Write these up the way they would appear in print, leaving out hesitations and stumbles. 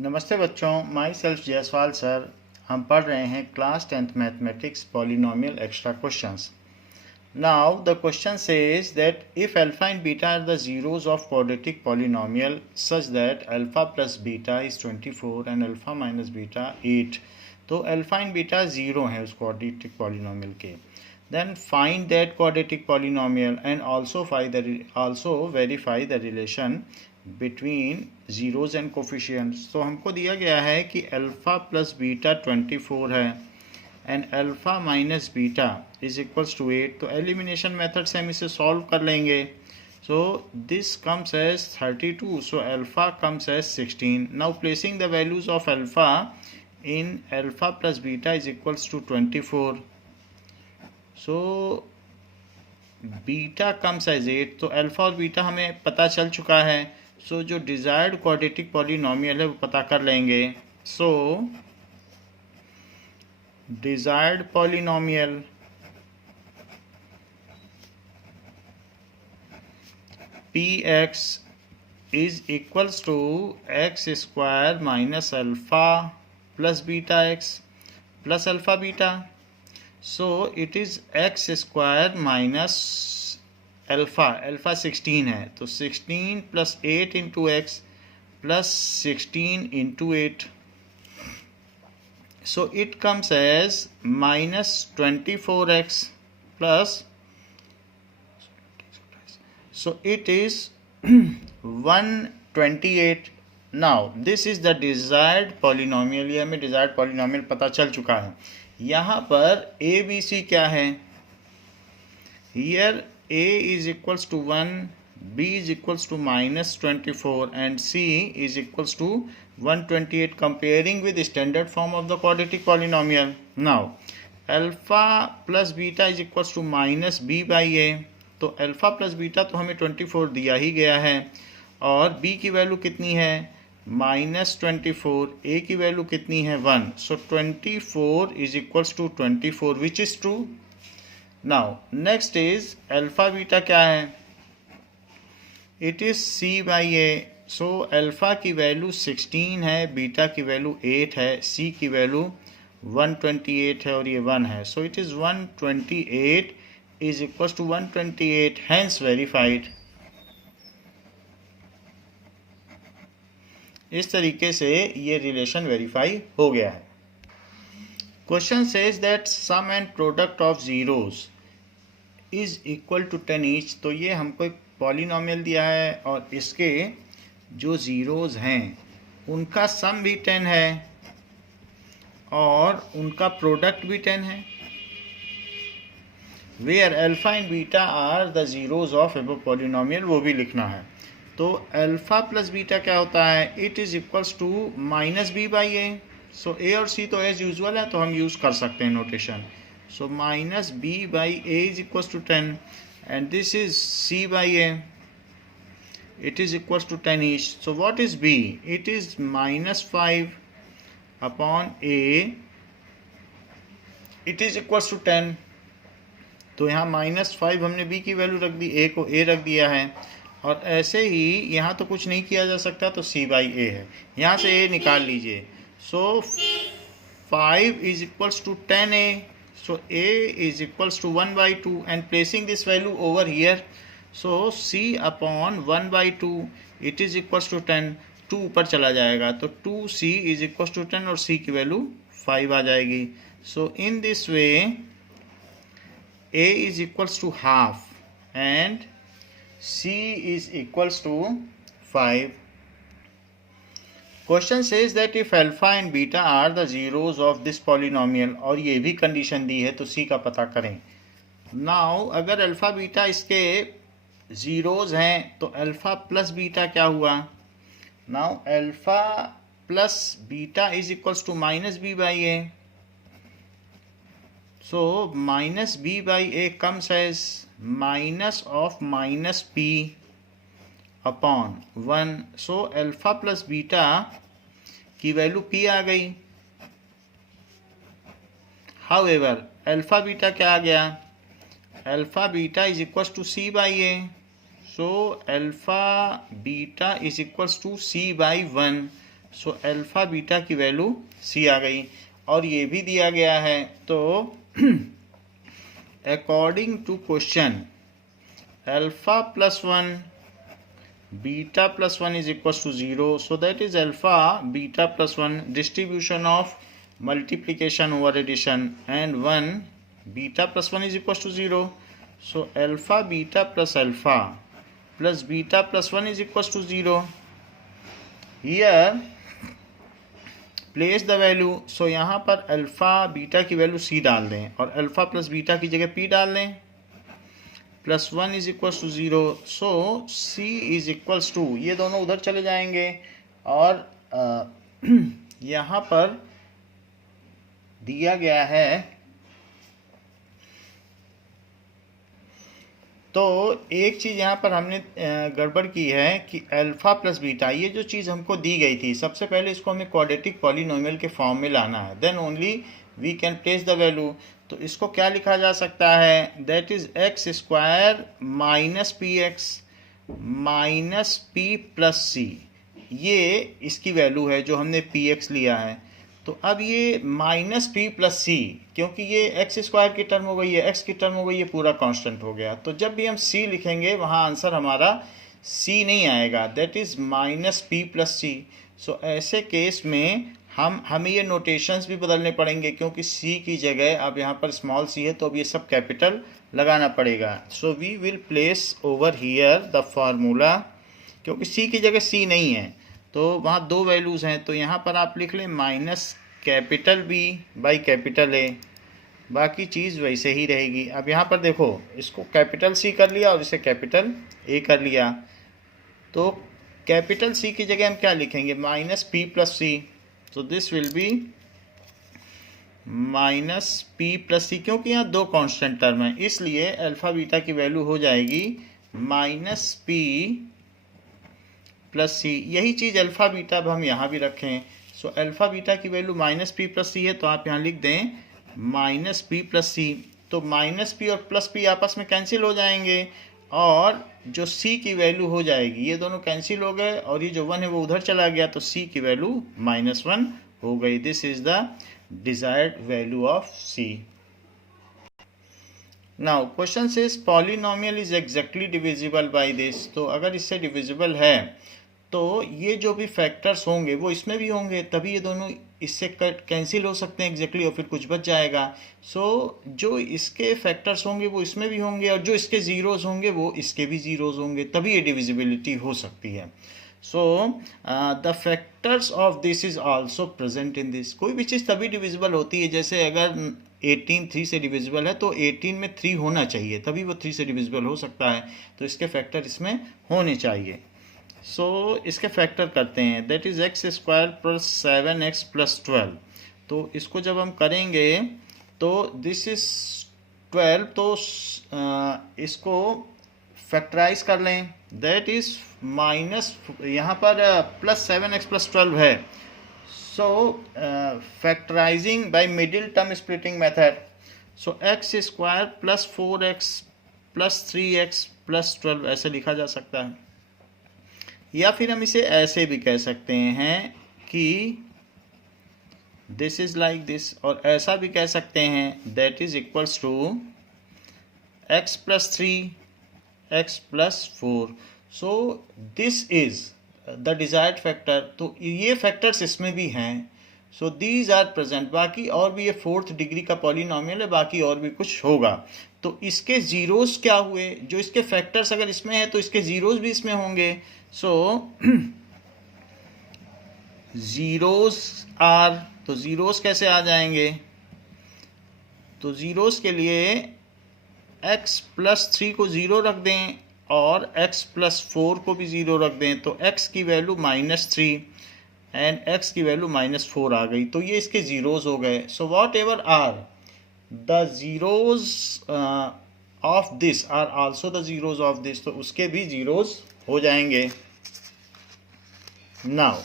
नमस्ते बच्चों, my self Jaiswal sir. हम पढ़ रहे हैं class 10th mathematics polynomial extra questions. Now the question says that if alpha and beta are the zeros of quadratic polynomial such that alpha plus beta is 24 and alpha minus beta 8। तो alpha and beta zero हैं उस quadratic polynomial के। Then find that quadratic polynomial and also verify the relation between zeros and coefficients. तो हमको दिया गया है कि अल्फ़ा प्लस बीटा 24 है and alpha minus beta is equals to 8। तो एलिमिनेशन मेथड से हम इसे सॉल्व कर लेंगे। So this comes as 32, so alpha comes as 16। Now placing the values of alpha in alpha plus beta is equals to 24। So beta comes as 8। तो alpha और beta हमें पता चल चुका है। सो जो डिज़ायर्ड क्वाड्रेटिक पॉलिनोमियल है वो पता कर लेंगे। So desired polynomial p x is equals to x square minus alpha plus beta x plus alpha beta. So it is x square minus alpha 16 है, तो 16 plus 8 into x plus 16 into 8। So it comes as minus 24x plus, so it is 128। Now this is the desired polynomial. ये हमें desired polynomial पता चल चुका है। यहाँ पर ए बी सी क्या है? Here a is equals to 1, b is equals to minus 24 and c is equals to 128, comparing with the standard form of the quadratic polynomial. Now alpha plus beta is equals to minus b by a। तो alpha plus beta तो हमें 24 दिया ही गया है और b की value कितनी है? माइनस 24। a की वैल्यू कितनी है? 1। So 24 is equals to 24 which is true. Now next is alpha beta क्या है? It is c by a. So alpha की वैल्यू 16 है, बीटा की वैल्यू 8 है, c की वैल्यू 128 है और ये 1 है। So it is 128 is equals to 128, hence verified. इस तरीके से ये रिलेशन वेरीफाई हो गया है। Question says that sum and product of zeros is equal to 10 each. तो ये हमको एक पॉलिनोमियल दिया है और इसके जो ज़ीरोज़ हैं उनका सम भी 10 है और उनका प्रोडक्ट भी 10 है। Where alpha and beta are the zeros of above polynomial, वो भी लिखना है। तो अल्फ़ा प्लस बीटा क्या होता है? It is equals to minus b by a. So a और सी तो एज यूजुअल है, तो हम यूज़ कर सकते हैं notation. So minus b by a is equals to 10 and this is c by a. It is equals to 10 each. So what is b? It is minus 5 upon a. It is equals to 10. तो यहाँ minus 5 हमने b की value रख दी, a को a रख दिया है और ऐसे ही यहाँ तो कुछ नहीं किया जा सकता, तो c by a है। यहाँ से a निकाल लीजिए। So 5 is equals to 10a. So a is equals to 1 by 2 and placing this value over here, so c upon 1 by 2 it is equals to 10। 2 ऊपर चला जाएगा तो 2c is equals to 10 और c की value 5 आ जाएगी। So in this way a is equals to half and c is equals to 5। Question says that if alpha and beta are the zeros of this polynomial, और ये भी condition दी है तो सी का पता करें। नाउ अगर अल्फ़ा बीटा इसके ज़ीरोज़ हैं तो अल्फ़ा प्लस बीटा क्या हुआ? Now alpha plus beta is equals to minus b by a. So minus b by a comes as minus of minus p upon 1। So alpha plus beta की value p आ गई। However alpha beta क्या आ गया? Alpha beta is equals to c by a. So alpha beta is equals to c by 1। So alpha beta की value c आ गई। और ये भी दिया गया है, तो according to question alpha plus one beta plus 1 is equals to 0, so that is alpha beta plus 1 distribution of multiplication over addition, and 1 beta plus 1 is equals to 0, so alpha beta plus beta plus 1 is equals to 0. Here place the value, so यहाँ पर alpha beta की value c डाल दें और alpha plus beta की जगह p डाल दें, plus 1 is equals to 0, so c is equals to, ये दोनों उधर चले जाएंगे और यहाँ पर दिया गया है। तो एक चीज़ यहाँ पर हमने गड़बड़ की है कि अल्फ़ा प्लस बीटा, ये जो चीज़ हमको दी गई थी, सबसे पहले इसको हमें क्वाड्रेटिक पॉलिनोमियल के फॉर्म में लाना है, then only we can place the value. तो इसको क्या लिखा जा सकता है, that is x square minus p x minus p plus c, ये इसकी वैल्यू है जो हमने पी एक्स लिया है। तो अब ये माइनस पी प्लस सी, क्योंकि ये एक्स स्क्वायर की टर्म हो गई है, एक्स की टर्म हो गई है, पूरा कांस्टेंट हो गया, तो जब भी हम सी लिखेंगे वहाँ आंसर हमारा सी नहीं आएगा, that is minus p plus c. So ऐसे केस में हमें ये नोटेशंस भी बदलने पड़ेंगे, क्योंकि सी की जगह अब यहाँ पर स्मॉल सी है तो अब ये सब कैपिटल लगाना पड़ेगा। So we will place over here the formula, क्योंकि सी की जगह सी नहीं है तो वहाँ दो वैल्यूज़ हैं, तो यहाँ पर आप लिख लें minus capital B by capital A, बाकी चीज़ वैसे ही रहेगी। अब यहाँ पर देखो, इसको कैपिटल सी कर लिया और इसे कैपिटल ए कर लिया, तो कैपिटल सी की जगह हम क्या लिखेंगे, माइनस पी प्लस सी, तो this will be minus p plus c, क्योंकि यहाँ दो कांस्टेंट टर्म है इसलिए अल्फ़ा बीटा की वैल्यू हो जाएगी माइनस पी प्लस सी। यही चीज़ अल्फ़ा बीटा अब हम यहाँ भी रखें, सो अल्फ़ा बीटा की वैल्यू माइनस पी प्लस सी है, तो आप यहाँ लिख दें माइनस पी प्लस सी। तो माइनस पी और प्लस पी आपस में कैंसिल हो जाएंगे और जो c की वैल्यू हो जाएगी, ये दोनों कैंसिल हो गए और ये जो 1 है वो उधर चला गया, तो c की वैल्यू -1 हो गई। This is the desired value of c। Now question says polynomial is exactly divisible by this, तो अगर इससे डिविजिबल है तो ये जो भी फैक्टर्स होंगे वो इसमें भी होंगे, तभी ये दोनों इससे कैंसिल हो सकते हैं एग्जैक्टली और फिर कुछ बच जाएगा। सो जो इसके फैक्टर्स होंगे वो इसमें भी होंगे और जो इसके ज़ीरोज़ होंगे वो इसके भी ज़ीरोज़ होंगे, तभी ये डिविजिबिलिटी हो सकती है। So the factors of this is also present in this. कोई भी चीज़ तभी डिविजिबल होती है, जैसे अगर 18 3 से डिविजिबल है तो 18 में 3 होना चाहिए तभी वो 3 से डिविजिबल हो सकता है, तो इसके फैक्टर इसमें होने चाहिए। सो इसके फैक्टर करते हैं, that is x square plus 7x plus 12। तो इसको जब हम करेंगे तो दिस इज 12, तो इसको फैक्टराइज कर लें, दैट इज़ माइनस, यहाँ पर प्लस 7x प्लस 12 है, so factorising by middle term splitting method, so x square plus 4x plus 3x plus 12 ऐसे लिखा जा सकता है, या फिर हम इसे ऐसे भी कह सकते हैं कि दिस इज लाइक दिस, और ऐसा भी कह सकते हैं that is equals to x plus 3 x plus 4। So this is the desired factor, तो ये फैक्टर्स इसमें भी हैं, सो दीज आर प्रेजेंट। बाकी और भी ये 4th डिग्री का पॉलिनोमियल है, बाकी और भी कुछ होगा। तो इसके ज़ीरोज़ क्या हुए, जो इसके फैक्टर्स अगर इसमें है तो इसके ज़ीरोज़ भी इसमें होंगे, सो ज़ीरोज़ आर, तो ज़ीरोज़ कैसे आ जाएंगे, तो ज़ीरोज़ के लिए x प्लस 3 को ज़ीरो रख दें और x प्लस 4 को भी ज़ीरो रख दें, तो x की वैल्यू -3 एंड x की वैल्यू -4 आ गई, तो ये इसके ज़ीरोज़ हो गए। So whatever are the zeros of this are also the zeros of this, तो उसके भी ज़ीरोज़ हो जाएंगे। Now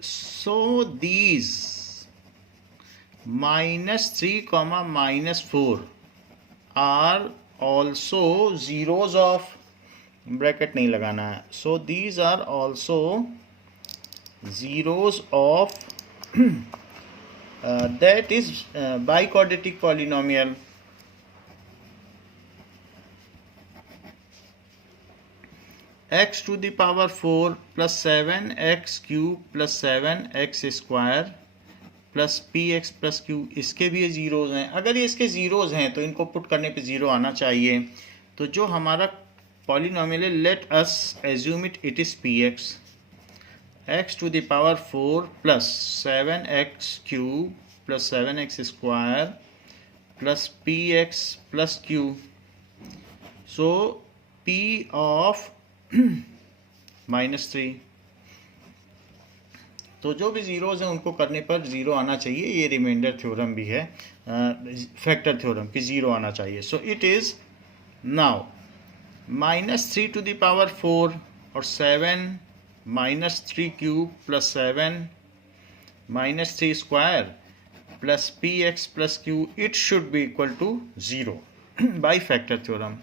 so these -3, -4 are also zeros of, bracket नहीं लगाना है, so these are also zeros of that is biquadratic polynomial. X to the power 4 plus 7x cube plus 7x square plus px plus q, इसके भी ये zeros हैं। अगर ये इसके जीरोज हैं तो इनको पुट करने पे जीरो आना चाहिए। तो जो हमारा पॉलिनोमियल है, let us assume it is px, x to the power 4 plus 7x cube plus 7x square plus px plus q. So p of -3, तो जो भी जीरोज हैं उनको करने पर ज़ीरो आना चाहिए। ये रिमाइंडर थ्योरम भी है, फैक्टर थ्योरम कि ज़ीरो आना चाहिए। So it is now -3 to the power 4 और 7 -3 cube plus 7 -3 square plus px plus q, it should be equal to 0 by factor theorem.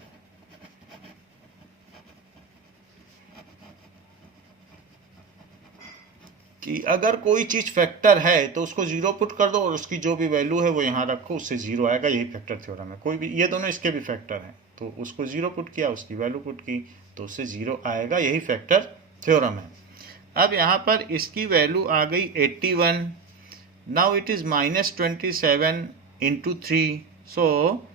कि अगर कोई चीज़ फैक्टर है तो उसको ज़ीरो पुट कर दो और उसकी जो भी वैल्यू है वो यहाँ रखो, उससे ज़ीरो आएगा। यही फैक्टर थ्योरम है। कोई भी, ये दोनों इसके भी फैक्टर हैं, तो उसको ज़ीरो पुट किया, उसकी वैल्यू पुट की, तो उससे ज़ीरो आएगा। यही फैक्टर थ्योरम है। अब यहाँ पर इसकी वैल्यू आ गई 81। नाउ इट इज़ -27 इंटू 3, सो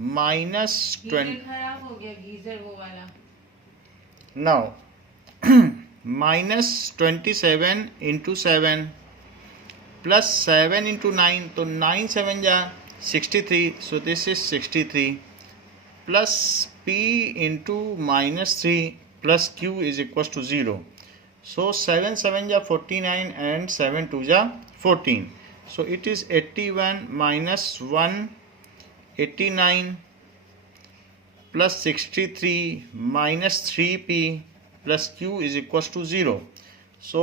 -20। खराब हो गया गीजर वो वाला। नाउ -27 इंटू 7 प्लस 7 इंटू 9, तो 9 7 जा 63, so this is 63 plus p into -3 plus q is equal to 0। So 7 7 जा 49 एंड 7 2 जा 14, so it is 81 minus 1 89 plus 63 minus 3p plus q is equals to 0. So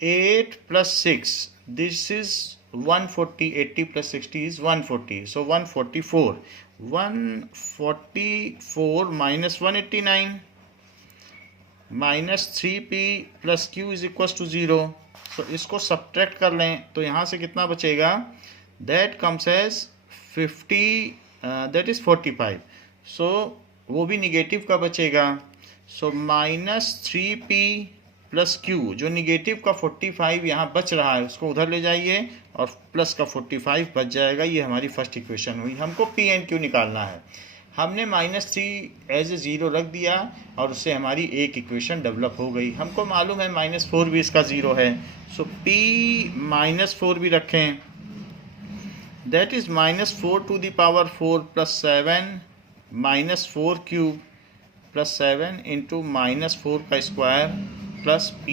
8 plus 6, this is 140. 80 plus 60 is 140. So 144. 144 minus 189 minus 3p plus q is equals to 0. So इसको subtract कर लें तो यहाँ से कितना बचेगा? That comes as 50, that is 45. So वो भी निगेटिव का बचेगा। सो -3p प्लस q, जो निगेटिव का 45 यहाँ बच रहा है उसको उधर ले जाइए और प्लस का 45 बच जाएगा। ये हमारी फर्स्ट इक्वेशन हुई। हमको p एंड q निकालना है। हमने -3 एज ए 0 रख दिया और उससे हमारी एक इक्वेशन डेवलप हो गई। हमको मालूम है -4 भी इसका 0 है। सो p -4 भी रखें, that is -4 to the power 4 plus 7 -4 cube plus 7 into -4 का square plus p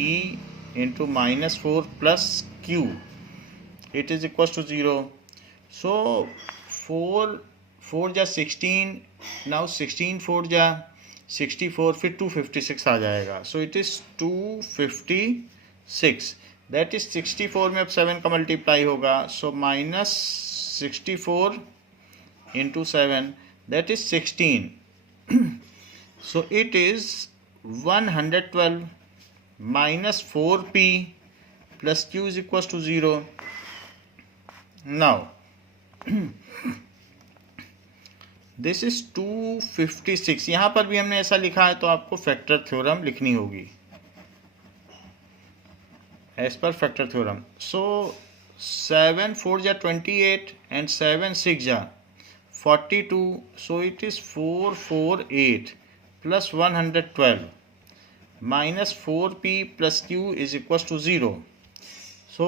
into -4 plus q, it is equal to 0। So 4 जा 16, नाउ 16 4 जा 64, फिर 256 आ जाएगा। सो इट इज़ 256, दैट इज 64 में अब 7 का मल्टीप्लाई होगा। सो -64 into 7, that is 16। So it is 112 minus 4p plus q is equals to 0. Now this is 256। यहाँ पर भी हमने ऐसा लिखा है तो आपको फैक्टर थ्योरम लिखनी होगी एज पर फैक्टर थ्योरम। सो 7 4 जा 28 and 7 6 जा 42, so it is 448 plus 112 minus 4p plus q is equals to 0. So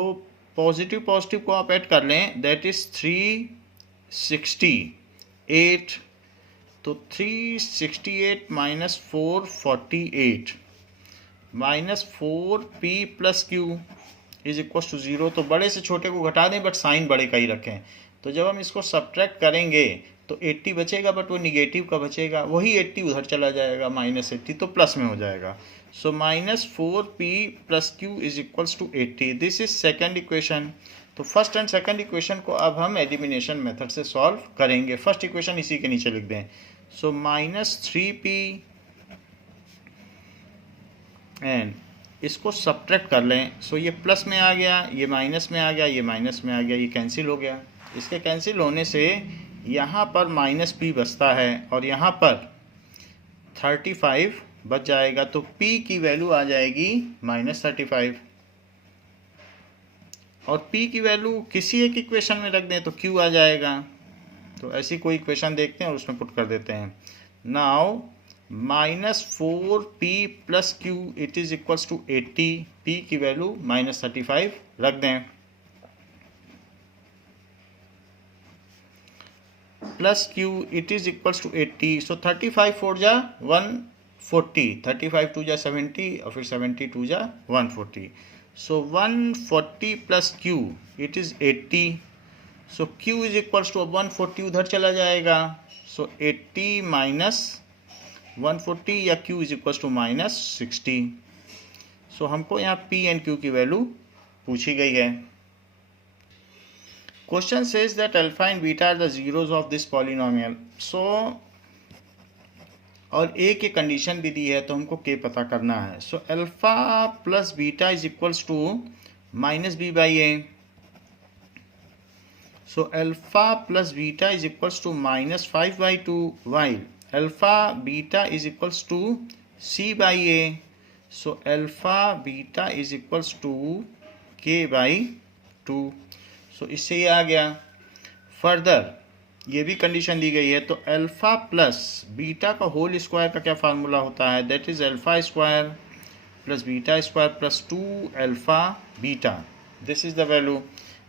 positive को आप ऐड कर लें, दैट इज 368। तो 368 minus 448 minus 4p plus q is equal to 0। तो बड़े से छोटे को घटा दें बट साइन बड़े का ही रखें। तो जब हम इसको सब्ट्रैक्ट करेंगे तो 80 बचेगा बट वो निगेटिव का बचेगा, वही 80 उधर चला जाएगा -80, तो प्लस में हो जाएगा। So -4p plus q is equals to 80। This is second equation. तो फर्स्ट एंड सेकंड इक्वेशन को अब हम एलिमिनेशन मेथड से सॉल्व करेंगे। फर्स्ट इक्वेशन इसी के नीचे लिख दें। सो -3p एंड इसको सब्ट्रैक्ट कर लें। सो ये प्लस में आ गया, ये माइनस में आ गया, ये माइनस में आ गया, ये कैंसिल हो गया। इसके कैंसिल होने से यहाँ पर -p बचता है और यहाँ पर 35 बच जाएगा। तो p की वैल्यू आ जाएगी -35 और p की वैल्यू किसी एक इक्वेशन में रख दें तो q आ जाएगा। तो ऐसी कोई इक्वेशन देखते हैं और उसमें पुट कर देते हैं। Now -4p plus q it is equals to 80। p की वैल्यू -35 रख दें plus q it is equals to 80। So 35 4 जा 140, 35 2 जा 70 और फिर 70 2 जा 140। So 140 plus q it is 80। So q is equals to 140 उधर चला जाएगा। सो 80 माइनस 140 या q is equals to -60। So हमको यहाँ p एंड q की वैल्यू पूछी गई है। Question says that alpha and beta are the zeros of this polynomial. So और a की कंडीशन भी दी है तो हमको k पता करना है। So alpha plus beta is equals to -b/a। So alpha plus beta is equals to -5/2 while alpha beta is equals to c/a। So alpha beta is equals to k/2। सो इससे ये आ गया। फर्दर ये भी condition दी गई है। तो alpha plus beta का होल स्क्वायर का क्या फार्मूला होता है, that is alpha square plus beta square plus 2 alpha beta. This is the value.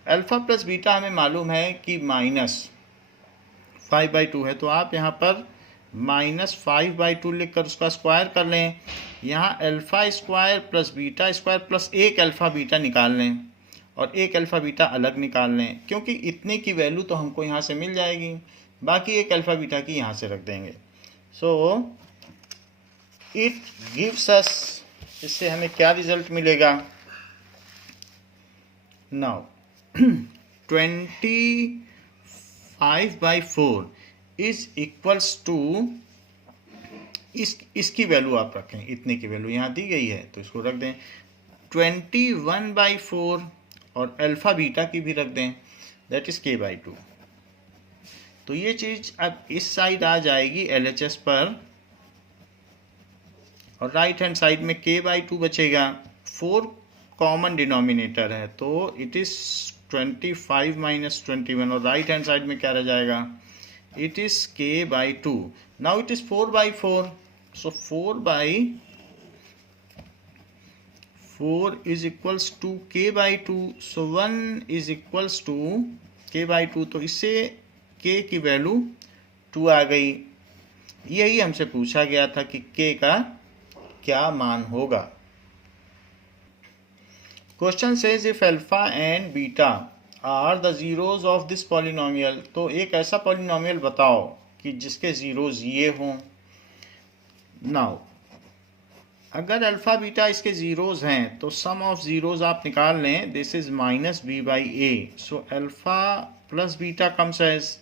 Alpha plus beta हमें मालूम है कि -5/2 है, तो आप यहाँ पर -5/2 लिख कर उसका स्क्वायर कर लें। यहाँ alpha square plus beta square plus एक अल्फा बीटा निकाल लें और एक अल्फा बीटा अलग निकाल लें, क्योंकि इतने की वैल्यू तो हमको यहाँ से मिल जाएगी, बाकी एक अल्फा बीटा की यहाँ से रख देंगे। सो इट गिव्स अस, इससे हमें क्या रिजल्ट मिलेगा। नाउ 25/4 इज इक्वल्स टू, इसकी वैल्यू आप रखें, इतने की वैल्यू यहाँ दी गई है तो इसको रख दें 21/4 और अल्फा बीटा की भी रख दें, दैट इज k/2। तो ये चीज अब इस साइड आ जाएगी LHS पर और राइट हैंड साइड में k/2 बचेगा। 4 कॉमन डिनोमिनेटर है तो इट इज 25 - 21 और राइट हैंड साइड में क्या रह जाएगा, it is k/2। Now it is 4/4। So 4/4 is equals to k/2। So 1 is equals to k/2। तो इससे k की वैल्यू 2 आ गई। यही हमसे पूछा गया था कि k का क्या मान होगा। Question says if alpha and beta are the zeros of this polynomial. तो एक ऐसा पॉलिनोमियल बताओ कि जिसके जीरोज ये हों। नाउ अगर अल्फा बीटा इसके जीरोज हैं तो सम ऑफ जीरोज आप निकाल लें, this is -b/a। So alpha plus beta comes as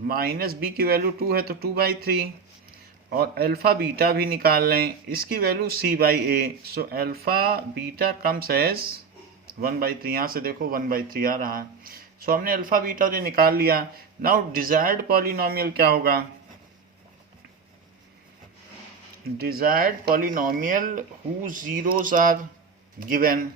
-b की वैल्यू 2 है तो 2/3 और अल्फा बीटा भी निकाल लें, इसकी value c/a। So alpha beta comes as 1/3। यहाँ से देखो 1/3 आ रहा है। सो हमने अल्फा बीटा जो निकाल लिया। नाउ डिजायर्ड पॉलिनोमियल क्या होगा, desired polynomial whose zeros are given।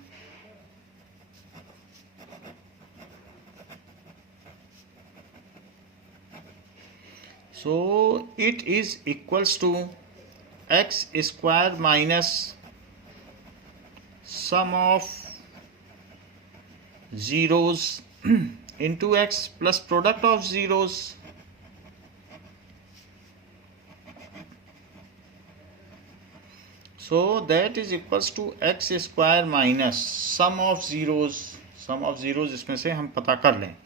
So it is equals to x square minus sum of zeros into x plus product of zeros। So that is equals to x square minus sum of zeros। sum of zeros इसमें से हम पता कर लें।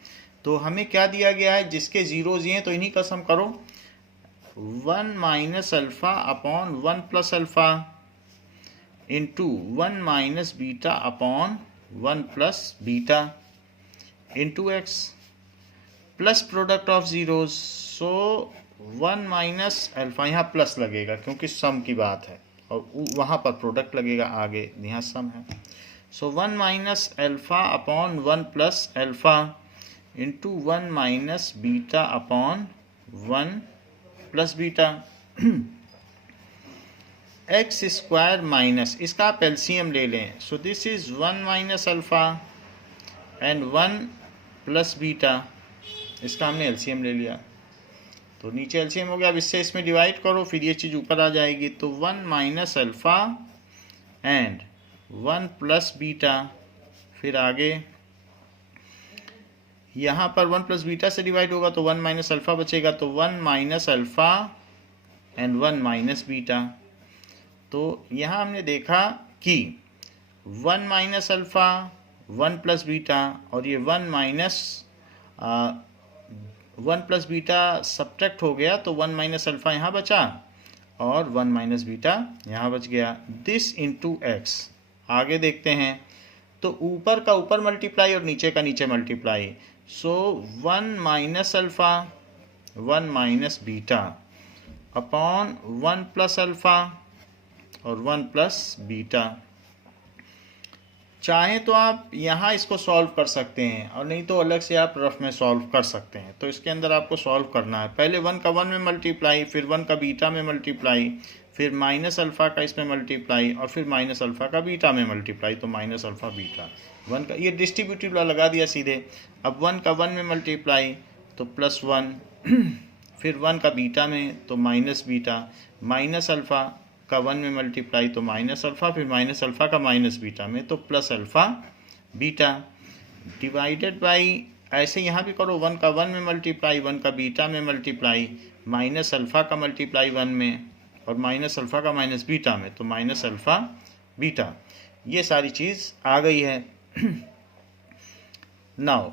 तो हमें क्या दिया गया है, जिसके जीरोज ये हैं तो इन्हीं का सम करो। 1 minus alpha upon 1 plus alpha into 1 minus beta upon 1 plus beta. Into x plus product of zeros, so 1 minus alpha, यहाँ प्लस लगेगा क्योंकि सम की बात है, और वहाँ पर प्रोडक्ट लगेगा आगे, यहाँ सम है। सो 1 minus alpha upon 1 plus alpha into 1 minus beta upon 1 plus beta. X square minus, इसका आप एलसीएम ले लें, so this is 1 minus alpha and 1 plus beta, इसका हमने एलसीएम ले लिया, तो नीचे एलसीएम हो गया। अब इससे इसमें डिवाइड करो, फिर ये चीज़ ऊपर आ जाएगी, तो 1 minus alpha and 1 plus beta, फिर आगे यहाँ पर 1 प्लस बीटा से डिवाइड होगा तो 1 माइनस अल्फ़ा बचेगा, तो 1 minus alpha and 1 minus beta. तो यहाँ हमने देखा कि 1 माइनस अल्फ़ा 1 प्लस बीटा, और ये 1 माइनस 1 प्लस बीटा सब्ट्रैक्ट हो गया, तो 1 माइनस अल्फ़ा यहाँ बचा और 1 माइनस बीटा यहाँ बच गया। दिस इंटू एक्स, आगे देखते हैं, तो ऊपर का ऊपर मल्टीप्लाई और नीचे का नीचे मल्टीप्लाई, सो 1 minus alpha 1 minus beta upon 1 plus alpha और 1 प्लस बीटा। चाहें तो आप यहाँ इसको सॉल्व कर सकते हैं, और नहीं तो अलग से आप रफ में सॉल्व कर सकते हैं। तो इसके अंदर आपको सॉल्व करना है, पहले 1 का 1 में मल्टीप्लाई, फिर 1 का बीटा में मल्टीप्लाई, फिर माइनस अल्फ़ा का इसमें मल्टीप्लाई, और फिर माइनस अल्फ़ा का बीटा में मल्टीप्लाई, तो माइनस अल्फ़ा बीटा 1 का, ये डिस्ट्रीब्यूटिव लॉ लगा दिया सीधे। अब 1 का 1 में मल्टीप्लाई तो प्लस 1, फिर 1 का बीटा में तो माइनस बीटा, माइनस अल्फ़ा का 1 में मल्टीप्लाई तो माइनस अल्फ़ा, फिर माइनस अल्फ़ा का माइनस बीटा में तो plus alpha beta, divided by, ऐसे यहाँ भी करो, 1 का 1 में मल्टीप्लाई, 1 का बीटा में मल्टीप्लाई, माइनस अल्फ़ा का मल्टीप्लाई 1 में, और माइनस अल्फ़ा का माइनस बीटा में तो माइनस अल्फ़ा बीटा। ये सारी चीज़ आ गई है। नाउ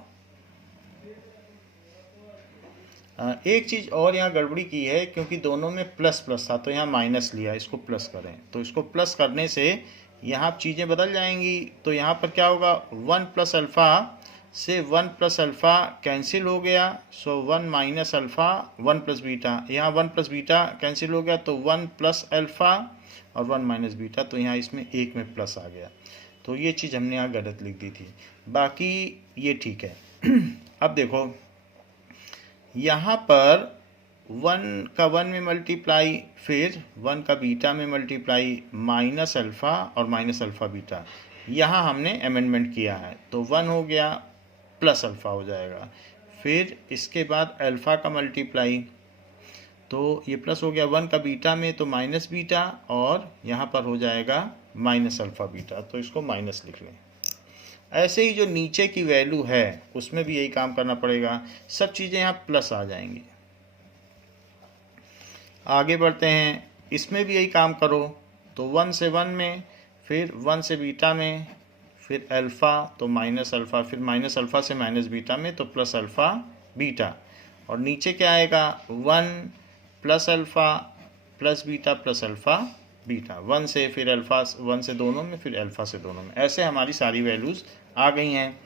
एक चीज़ और यहाँ गड़बड़ी की है, क्योंकि दोनों में प्लस प्लस था तो यहाँ माइनस लिया, इसको प्लस करें, तो इसको प्लस करने से यहाँ चीज़ें बदल जाएंगी। तो यहाँ पर क्या होगा, 1 प्लस अल्फ़ा से 1 प्लस अल्फ़ा कैंसिल हो गया, सो 1 माइनस अल्फ़ा 1 प्लस बीटा, यहाँ 1 प्लस बीटा कैंसिल हो गया तो 1 प्लस अल्फ़ा और 1 माइनस बीटा, तो यहाँ इसमें एक में प्लस आ गया, तो ये चीज़ हमने यहाँ गलत लिख दी थी, बाकी ये ठीक है। अब देखो यहाँ पर 1 का 1 में मल्टीप्लाई, फिर 1 का बीटा में मल्टीप्लाई, माइनस अल्फ़ा और माइनस अल्फ़ा बीटा, यहाँ हमने अमेंडमेंट किया है, तो 1 हो गया प्लस अल्फ़ा हो जाएगा, फिर इसके बाद अल्फ़ा का मल्टीप्लाई, तो ये प्लस हो गया, 1 का बीटा में तो माइनस बीटा, और यहाँ पर हो जाएगा माइनस अल्फ़ा बीटा, तो इसको माइनस लिख लें। ऐसे ही जो नीचे की वैल्यू है उसमें भी यही काम करना पड़ेगा, सब चीज़ें यहाँ प्लस आ जाएंगी। आगे बढ़ते हैं, इसमें भी यही काम करो, तो 1 से 1 में, फिर 1 से बीटा में, फिर अल्फ़ा तो माइनस अल्फ़ा, फिर माइनस अल्फ़ा से माइनस बीटा में तो प्लस अल्फ़ा बीटा, और नीचे क्या आएगा, 1 plus alpha plus beta plus alpha beta, 1 से फिर अल्फ़ा 1 से दोनों में, फिर अल्फ़ा से दोनों में, ऐसे हमारी सारी वैल्यूज़ आ गई हैं।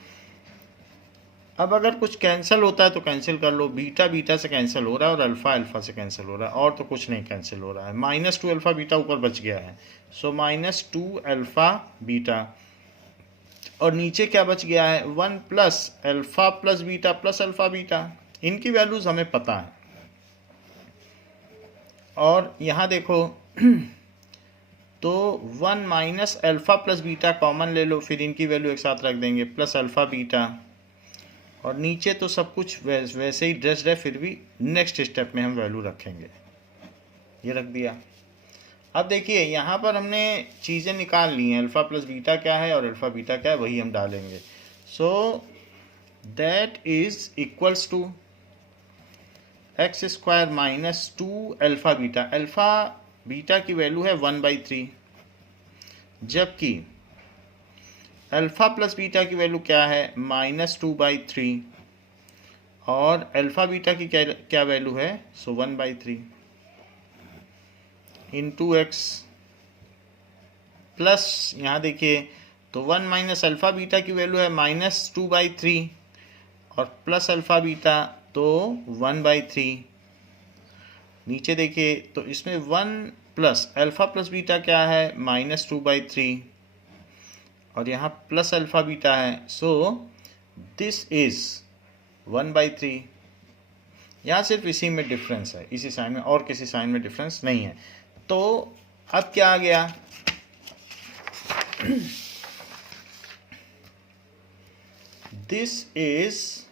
अब अगर कुछ कैंसिल होता है तो कैंसिल कर लो, बीटा बीटा से कैंसिल हो रहा है और अल्फ़ा अल्फ़ा से कैंसिल हो रहा है, और तो कुछ नहीं कैंसिल हो रहा है। -2 अल्फ़ा बीटा ऊपर बच गया है, सो -2 अल्फ़ा बीटा, और नीचे क्या बच गया है, 1 plus alpha plus beta plus alpha beta, इनकी वैल्यूज़ हमें पता है। और यहाँ देखो तो 1 minus alpha plus beta common ले लो, फिर इनकी वैल्यू एक साथ रख देंगे, प्लस अल्फ़ा बीटा, और नीचे तो सब कुछ वैसे ही ड्रेस्ड है, फिर भी नेक्स्ट स्टेप में हम वैल्यू रखेंगे, ये रख दिया। अब देखिए यहाँ पर हमने चीज़ें निकाल ली हैं, अल्फ़ा प्लस बीटा क्या है और अल्फ़ा बीटा क्या है, वही हम डालेंगे। So that is equals to x square minus 2 alpha beta, alpha beta की वैल्यू है 1/3, जबकि अल्फ़ा प्लस बीटा की वैल्यू क्या है, -2/3, और अल्फ़ा बीटा की क्या वैल्यू है, सो 1/3 इंटू एक्स प्लस, यहाँ देखिए तो 1 माइनस अल्फ़ा बीटा की वैल्यू है -2/3, और प्लस अल्फ़ा बीटा तो 1/3। नीचे देखिए तो इसमें 1 प्लस अल्फ़ा प्लस बीटा क्या है -2/3 और यहाँ प्लस अल्फ़ा बीटा है, सो दिस इज 1/3। यहाँ सिर्फ इसी में डिफरेंस है, इसी साइन में, और किसी साइन में डिफरेंस नहीं है। तो अब क्या आ गया, this is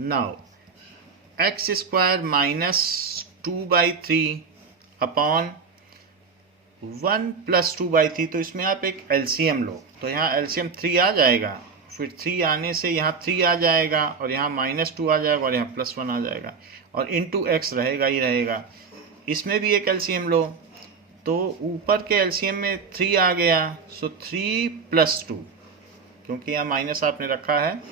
now x square -2/3 upon 1 + 2/3। तो इसमें आप एक एलसीएम लो, तो यहाँ एलसीएम 3 आ जाएगा, फिर 3 आने से यहाँ 3 आ जाएगा और यहाँ -2 आ जाएगा और यहाँ +1 आ जाएगा और इंटू एक्स रहेगा ही रहेगा। इसमें भी एक एलसीएम लो, तो ऊपर के एलसीएम में 3 आ गया, सो 3 + 2, क्योंकि यहाँ माइनस आपने रखा है,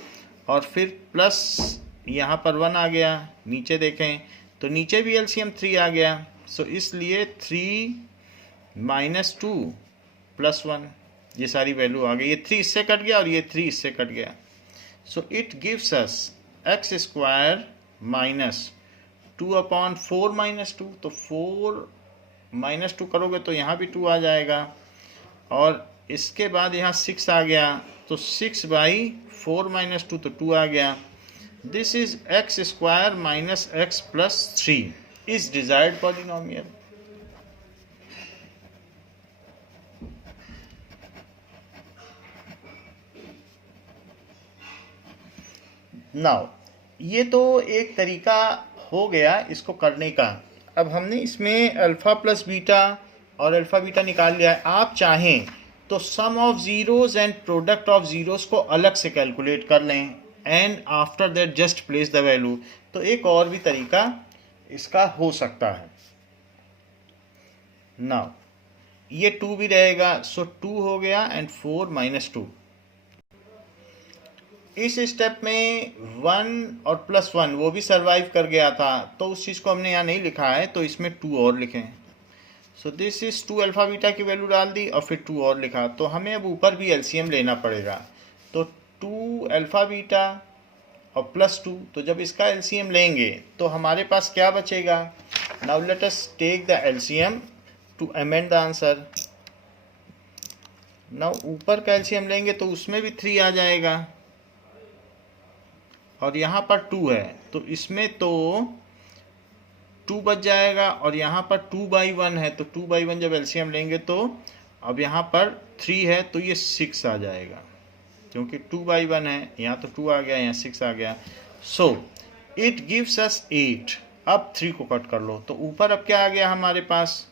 और फिर प्लस यहाँ पर 1 आ गया। नीचे देखें तो नीचे भी एलसीएम 3 आ गया, सो इसलिए 3 - 2 + 1, ये सारी वैल्यू आ गई। ये 3 इससे कट गया और ये 3 इससे कट गया, सो it gives us x square -2/4 - 2। तो 4 - 2 करोगे तो यहाँ भी 2 आ जाएगा और इसके बाद यहाँ 6 आ गया, तो 6/4 - 2 तो 2 आ गया। This is x square -x + 3 is desired polynomial. Now ये तो एक तरीका हो गया इसको करने का। अब हमने इसमें अल्फ़ा प्लस बीटा और अल्फ़ा बीटा निकाल लिया है। आप चाहें तो sum of zeros and product of zeros को अलग से कैलकुलेट कर लें and after that just place the value. तो एक और भी तरीका इसका हो सकता है। नाउ ये 2 भी रहेगा, सो 2 हो गया एंड 4 - 2। इस स्टेप में 1 और +1 वो भी सरवाइव कर गया था, तो उस चीज़ को हमने यहाँ नहीं लिखा है, तो इसमें 2 और लिखें। सो दिस इज 2 अल्फ़ा बीटा की वैल्यू डाल दी और फिर 2 और लिखा। तो हमें अब ऊपर भी एलसीएम लेना पड़ेगा, तो 2 अल्फ़ा बीटा और +2, तो जब इसका एलसीएम लेंगे तो हमारे पास क्या बचेगा। Now let us take the LCM to amend the answer. Now ऊपर का एलसीएम लेंगे तो उसमें भी 3 आ जाएगा और यहाँ पर 2 है, तो इसमें तो 2 बच जाएगा और यहाँ पर 2/1 है, तो 2/1 जब एलसीएम लेंगे तो अब यहाँ पर 3 है, तो ये 6 आ जाएगा, क्योंकि 2/1 है। यहाँ तो 2 आ गया, यहाँ 6 आ गया, सो इट गिव्स अस 8। अब 3 को कट कर लो, तो ऊपर अब क्या आ गया हमारे पास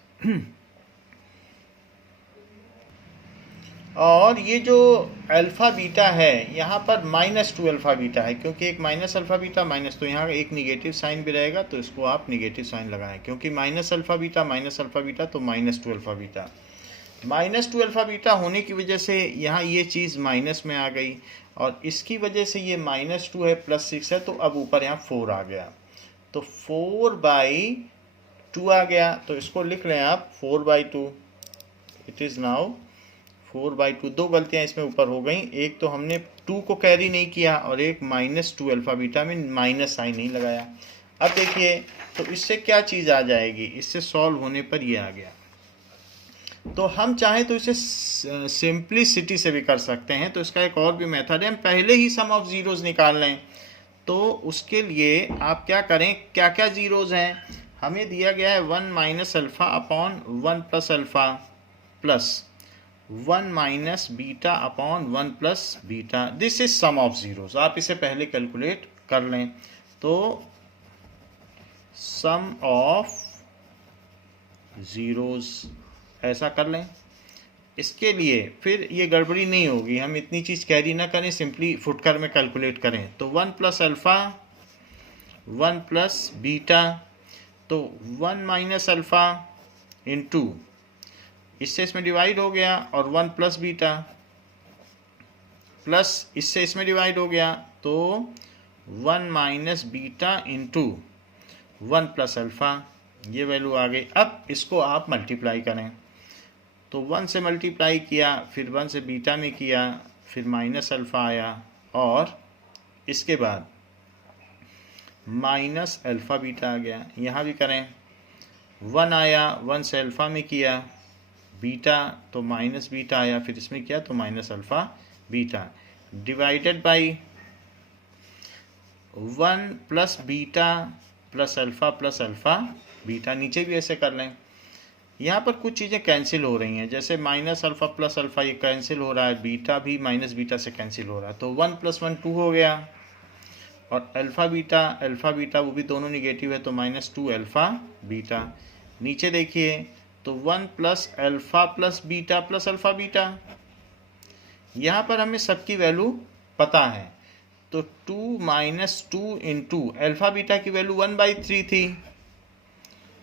और ये जो अल्फ़ा बीटा है यहाँ पर -2 अल्फ़ा बीटा है, क्योंकि एक माइनस अल्फ़ा बीटा माइनस, तो यहाँ एक निगेटिव साइन भी रहेगा, तो इसको आप निगेटिव साइन लगाएं, क्योंकि माइनस अल्फ़ा बीटा तो -2 अल्फ़ा बीटा। -2 अल्फ़ा बीटा होने की वजह से यहाँ ये चीज़ माइनस में आ गई और इसकी वजह से ये -2 है +6 है, तो अब ऊपर यहाँ 4 आ गया, तो 4/2 आ गया। तो इसको लिख लें आप 4/2। It is now 4/2। 2 गलतियाँ इसमें ऊपर हो गई, एक तो हमने 2 को कैरी नहीं किया और एक -2 अल्फ़ा बीटा में माइनस साइन नहीं लगाया। अब देखिए तो इससे क्या चीज़ आ जाएगी, इससे सॉल्व होने पर ये आ गया। तो हम चाहें तो इसे सिंप्लिसिटी से भी कर सकते हैं, तो इसका एक और भी मेथड है, हम पहले ही सम ऑफ ज़ीरोज़ निकाल लें। तो उसके लिए आप क्या करें, क्या क्या ज़ीरोज़ हैं हमें दिया गया है, 1 - alpha upon 1 + alpha plus 1 - beta upon 1 + beta. This is sum of zeros. आप इसे पहले कैलकुलेट कर लें, तो सम ऑफ ज़ीरोज़ ऐसा कर लें। इसके लिए फिर ये गड़बड़ी नहीं होगी, हम इतनी चीज़ कैरी ना करें, सिंपली फुटकर में कैलकुलेट करें। तो 1 + अल्फ़ा 1 + बीटा, तो 1 - अल्फ़ा इंटू, इससे इसमें डिवाइड हो गया, और 1 + बीटा प्लस इससे इसमें डिवाइड हो गया, तो 1 - बीटा इंटू 1 + अल्फ़ा, ये वैल्यू आ गई। अब इसको आप मल्टीप्लाई करें, तो 1 से मल्टीप्लाई किया, फिर 1 से बीटा में किया, फिर माइनस अल्फ़ा आया और इसके बाद माइनस अल्फ़ा बीटा आ गया। यहाँ भी करें, 1 आया, 1 से अल्फ़ा में किया बीटा तो माइनस बीटा आया, फिर इसमें किया तो माइनस alpha beta, divided by 1 plus beta plus alpha beta. नीचे भी ऐसे कर लें। यहाँ पर कुछ चीज़ें कैंसिल हो रही हैं, जैसे माइनस अल्फ़ा प्लस अल्फ़ा ये कैंसिल हो रहा है, बीटा भी माइनस बीटा से कैंसिल हो रहा है, तो 1 + 1 2 हो गया, और अल्फ़ा बीटा वो भी दोनों निगेटिव है तो -2 अल्फ़ा बीटा। नीचे देखिए तो 1 plus alpha plus beta plus alpha beta. यहाँ पर हमें सबकी वैल्यू पता है, तो 2 - 2 इंटू अल्फ़ा बीटा की वैल्यू 1/3 थी,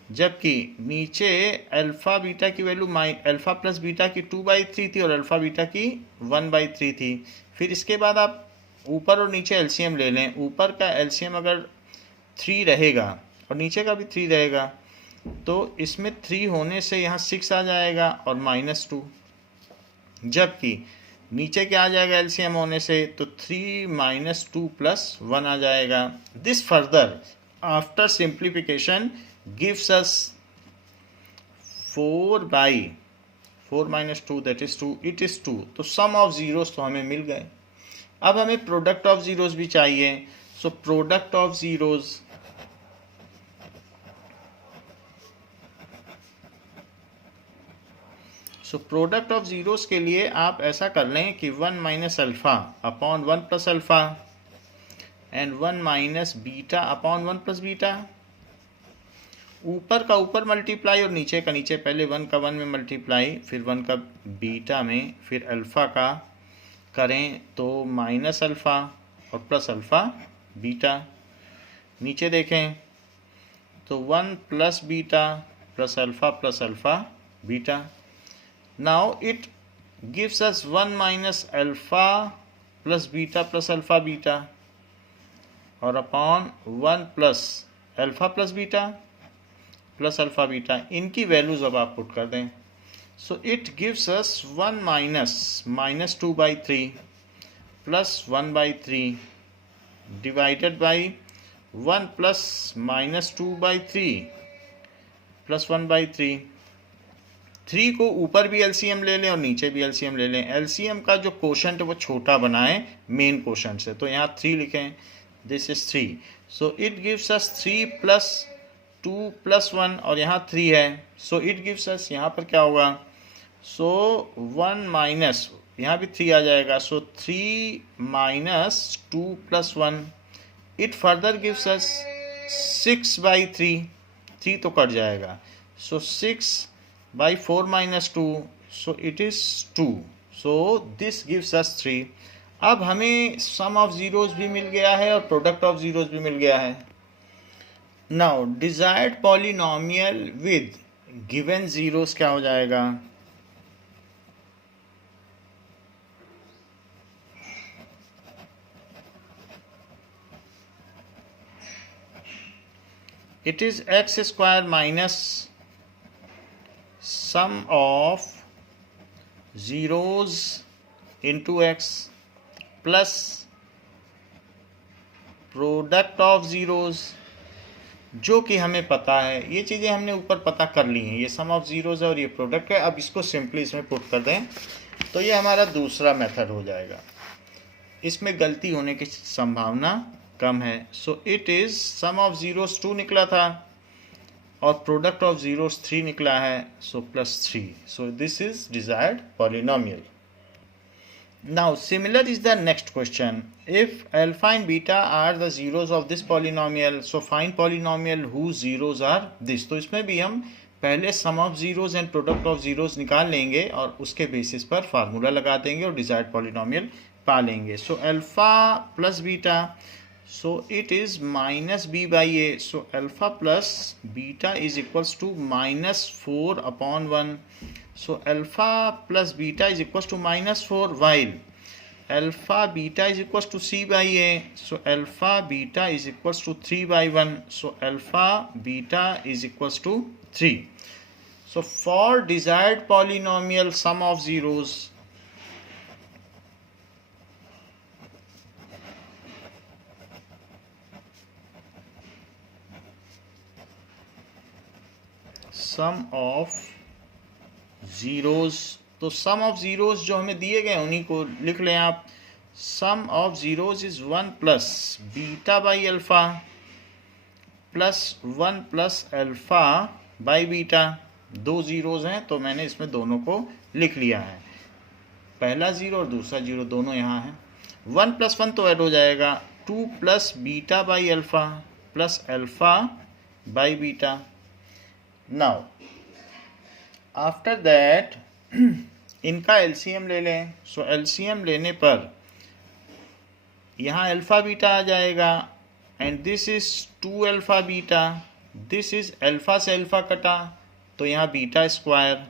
जबकि नीचे अल्फ़ा बीटा की वैल्यू अल्फ़ा प्लस बीटा की 2/3 थी और अल्फ़ा बीटा की 1/3 थी। फिर इसके बाद आप ऊपर और नीचे एलसीएम ले लें। ऊपर का एलसीएम अगर 3 रहेगा और नीचे का भी 3 रहेगा तो इसमें 3 होने से यहाँ 6 आ जाएगा और -2, जबकि नीचे क्या आ जाएगा एलसीएम होने से, तो 3 - 2 + 1 आ जाएगा। This further after simplification gives us 4/4 - 2 that is 2, it is 2। तो सम ऑफ जीरोस तो हमें मिल गए। अब हमें प्रोडक्ट ऑफ जीरोस भी चाहिए, so product of zeros product of zeros के लिए आप ऐसा कर लें कि 1 - alpha upon 1 + alpha and 1 - beta upon 1 + beta. ऊपर का ऊपर मल्टीप्लाई और नीचे का नीचे, पहले 1 का 1 में मल्टीप्लाई, फिर 1 का बीटा में, फिर अल्फ़ा का करें तो माइनस अल्फ़ा और प्लस अल्फ़ा बीटा। नीचे देखें तो 1 plus beta plus alpha beta. Now it gives us 1 - alpha plus beta plus alpha beta और upon 1 plus alpha plus beta plus alpha beta. इनकी वैल्यूज अब आप पुट कर दें, so it gives us 1 - -2/3 plus 1/3 divided by 1 plus -2/3 plus 1/3। 3 को ऊपर भी LCM ले लें और नीचे भी एलसीएम ले लें। एलसीएम का जो कोशेंट है वो छोटा बनाएं मेन कोशेंट से, तो यहाँ 3 लिखें, this is 3, so it gives अस 3 + 2 + 1 और यहाँ 3 है, सो इट गिव्स अस, यहाँ पर क्या होगा, सो 1 माइनस, यहाँ भी 3 आ जाएगा, सो 3 - 2 + 1, इट फर्दर गिव्स अस 6/3, 3 तो कट जाएगा, सो 6/4 - 2, सो it is 2, so this gives us 3। अब हमें सम ऑफ जीरोस भी मिल गया है और प्रोडक्ट ऑफ जीरोस भी मिल गया है। Now desired polynomial with given zeros क्या हो जाएगा, it is x² minus sum of zeros into x plus product of zeros, जो कि हमें पता है। ये चीज़ें हमने ऊपर पता कर ली हैं, ये सम ऑफ जीरोस है और ये प्रोडक्ट है। अब इसको सिंपली इसमें पुट कर दें तो ये हमारा दूसरा मेथड हो जाएगा, इसमें गलती होने की संभावना कम है। So it is sum of zeros 2 निकला था और प्रोडक्ट ऑफ जीरोस 3 निकला है, सो +3, सो this is desired polynomial. Now similar is the next question. If alpha and beta are the zeros of this polynomial, so find polynomial whose zeros are this। तो इसमें भी हम पहले sum of zeros and product of zeros निकाल लेंगे और उसके basis पर फार्मूला लगा देंगे और डिजायर्ड पॉलिनोमियल पा लेंगे। सो alpha plus beta, so it is -b/a, so alpha plus beta is equals to -4/1, so alpha plus beta is equals to -4, while alpha beta is equals to c/a, so alpha beta is equals to 3/1, so alpha beta is equals to 3। so for desired polynomial sum of zeros, sum of zeros, तो sum of zeros जो हमें दिए गए उन्हीं को लिख लें आप। Sum of zeros is 1 plus beta by alpha plus 1 plus alpha by beta. दो ज़ीरोज़ हैं तो मैंने इसमें दोनों को लिख लिया है, पहला ज़ीरो और दूसरा ज़ीरो दोनों यहाँ हैं। 1 प्लस 1 तो ऐड हो जाएगा, 2 plus beta by alpha plus alpha by beta. Now after that इनका एलसीएम ले लें। सो एलसीएम लेने पर यहाँ अल्फ़ा बीटा आ जाएगा and this is 2 alpha beta, this is alpha से अल्फ़ा कटा तो यहाँ बीटा स्क्वायर,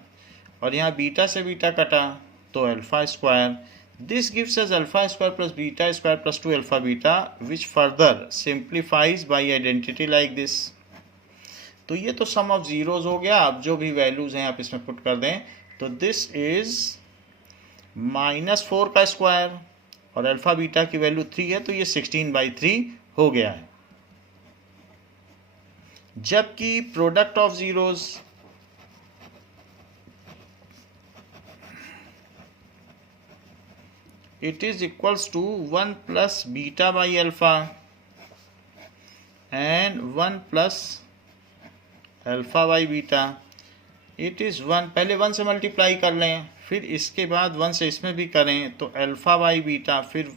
और यहाँ बीटा से बीटा कटा तो alpha square. This gives us alpha square plus beta square plus 2 alpha beta which further simplifies by identity like this. तो ये तो सम ऑफ ज़ीरोज़ हो गया। अब जो भी वैल्यूज़ हैं आप इसमें पुट कर दें तो दिस इज़ -4 का स्क्वायर और अल्फ़ा बीटा की वैल्यू 3 है तो ये 16/3 हो गया है। जबकि product of zeros it is equals to 1 plus beta by alpha and 1 plus alpha by beta, it is 1, पहले 1 से मल्टीप्लाई कर लें, फिर इसके बाद 1 से इसमें भी करें तो अल्फ़ा बाई बीटा, फिर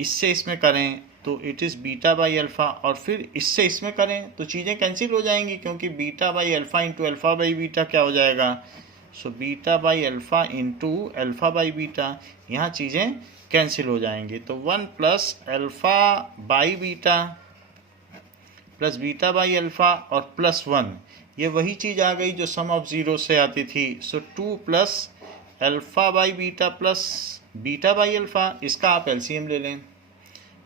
इससे इसमें करें तो it is beta by alpha, और फिर इससे इसमें करें तो चीज़ें कैंसिल हो जाएंगी क्योंकि beta by alpha into alpha by beta क्या हो जाएगा। So beta by alpha into alpha by beta, यहाँ चीज़ें कैंसिल हो जाएंगी। तो 1 plus alpha by beta plus beta by alpha और प्लस 1, ये वही चीज़ आ गई जो सम ऑफ ज़ीरो से आती थी। सो 2 plus alpha by beta plus beta by alpha, इसका आप एलसीएम ले लें।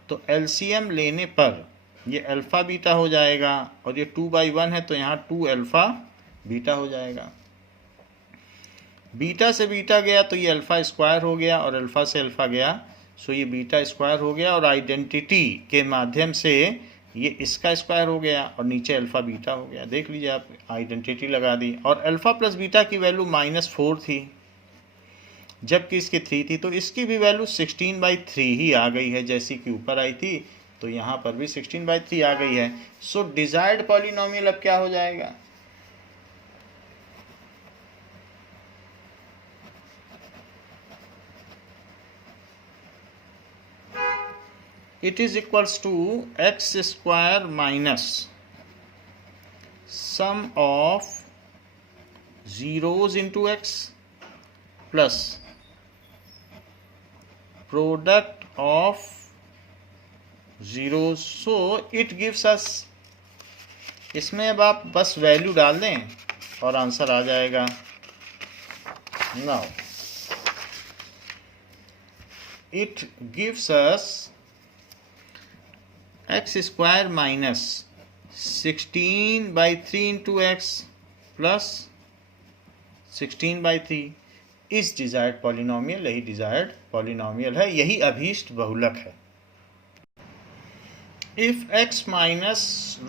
तो एलसीएम लेने पर ये अल्फ़ा बीटा हो जाएगा और ये 2/1 है तो यहाँ 2 अल्फ़ा बीटा हो जाएगा। बीटा से बीटा गया तो ये अल्फ़ा स्क्वायर हो गया और अल्फ़ा से अल्फ़ा गया सो ये बीटा स्क्वायर हो गया, और आइडेंटिटी के माध्यम से ये इसका स्क्वायर हो गया और नीचे अल्फ़ा बीटा हो गया। देख लीजिए आप, आइडेंटिटी लगा दी। और अल्फ़ा प्लस बीटा की वैल्यू -4 थी जबकि इसकी 3 थी, तो इसकी भी वैल्यू 16/3 ही आ गई है जैसी कि ऊपर आई थी, तो यहाँ पर भी 16/3 आ गई है। सो डिजायर्ड पॉलिनोमियल अब क्या हो जाएगा। It is equals to x square minus sum of zeros into x plus product of zeros. So it gives us, इसमें अब आप बस वैल्यू डाल दें और आंसर आ जाएगा। Now it gives us x square minus 16/3 into x plus 16/3 इस desired polynomial, यही डिजायर्ड पॉलिनोमियल है, यही अभीष्ट बहुलक है। If x minus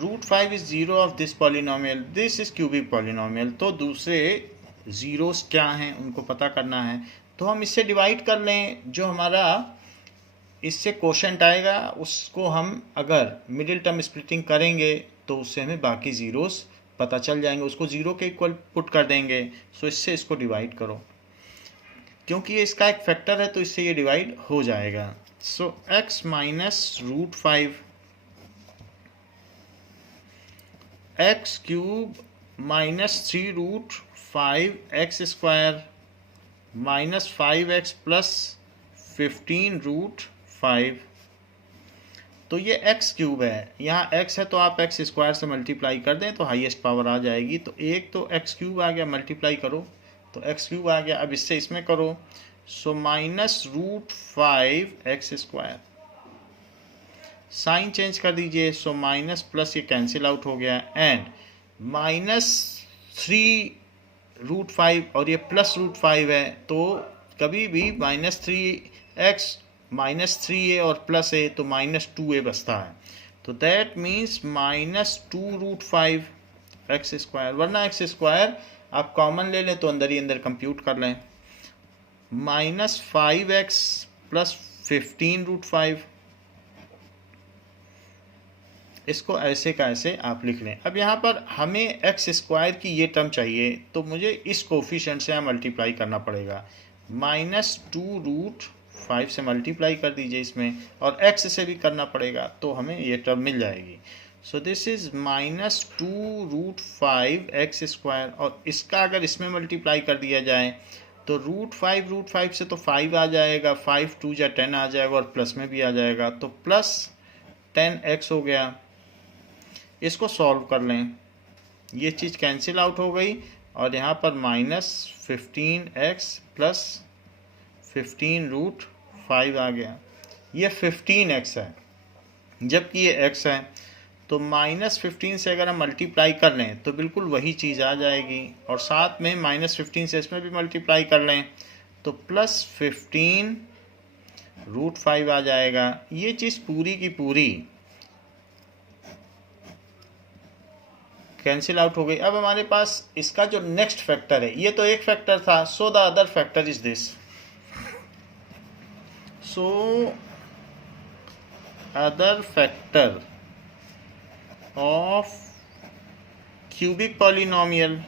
√5 is 0 of this polynomial, this is cubic polynomial, तो दूसरे ज़ीरोस क्या हैं उनको पता करना है। तो हम इससे डिवाइड कर लें, जो हमारा इससे कोशेंट आएगा उसको हम अगर मिडिल टर्म स्प्लिटिंग करेंगे तो उससे हमें बाकी ज़ीरोस पता चल जाएंगे, उसको ज़ीरो के इक्वल पुट कर देंगे। सो इससे इसको डिवाइड करो, क्योंकि ये इसका एक फैक्टर है तो इससे ये डिवाइड हो जाएगा। सो x minus √5 x cube minus 3√5 x square minus 5x plus 15√5। तो ये x क्यूब है, यहाँ x है तो आप x स्क्वायर से मल्टीप्लाई कर दें तो हाईएस्ट पावर आ जाएगी। तो एक तो x क्यूब आ गया, मल्टीप्लाई करो तो x क्यूब आ गया। अब इससे इसमें करो, सो -√5 x स्क्वायर, साइन चेंज कर दीजिए, सो माइनस प्लस ये कैंसिल आउट हो गया, एंड -3√5 और ये +√5 है तो कभी भी -3x -3a और प्लस a तो -2a बचता है। तो दैट मीन्स -2√5 एक्स स्क्वायर, वरना एक्स स्क्वायर आप कॉमन ले लें तो अंदर ही अंदर कंप्यूट कर लें। -5x + 15√5, इसको ऐसे का ऐसे आप लिख लें। अब यहाँ पर हमें एक्स स्क्वायर की ये टर्म चाहिए तो मुझे इस कोफिशिएंट से यहाँ मल्टीप्लाई करना पड़ेगा। -2√5 से मल्टीप्लाई कर दीजिए इसमें, और एक्स से भी करना पड़ेगा तो हमें ये टर्म मिल जाएगी। सो दिस इज -2√5x², और इसका अगर इसमें मल्टीप्लाई कर दिया जाए तो √5 से तो 5 आ जाएगा, 5 2 या 10 आ जाएगा, और प्लस में भी आ जाएगा तो +10x हो गया। इसको सॉल्व कर लें, ये चीज़ कैंसिल आउट हो गई, और यहाँ पर -15x + 15√5 आ गया। ये 15x है, जबकि ये x है, तो -15 से अगर हम मल्टीप्लाई कर लें तो बिल्कुल वही चीज़ आ जाएगी, और साथ में -15 से इसमें भी मल्टीप्लाई कर लें तो +15√5 आ जाएगा। ये चीज़ पूरी की पूरी कैंसिल आउट हो गई। अब हमारे पास इसका जो नेक्स्ट फैक्टर है, ये तो एक फैक्टर था, so the other factor is this. So other factor of cubic polynomial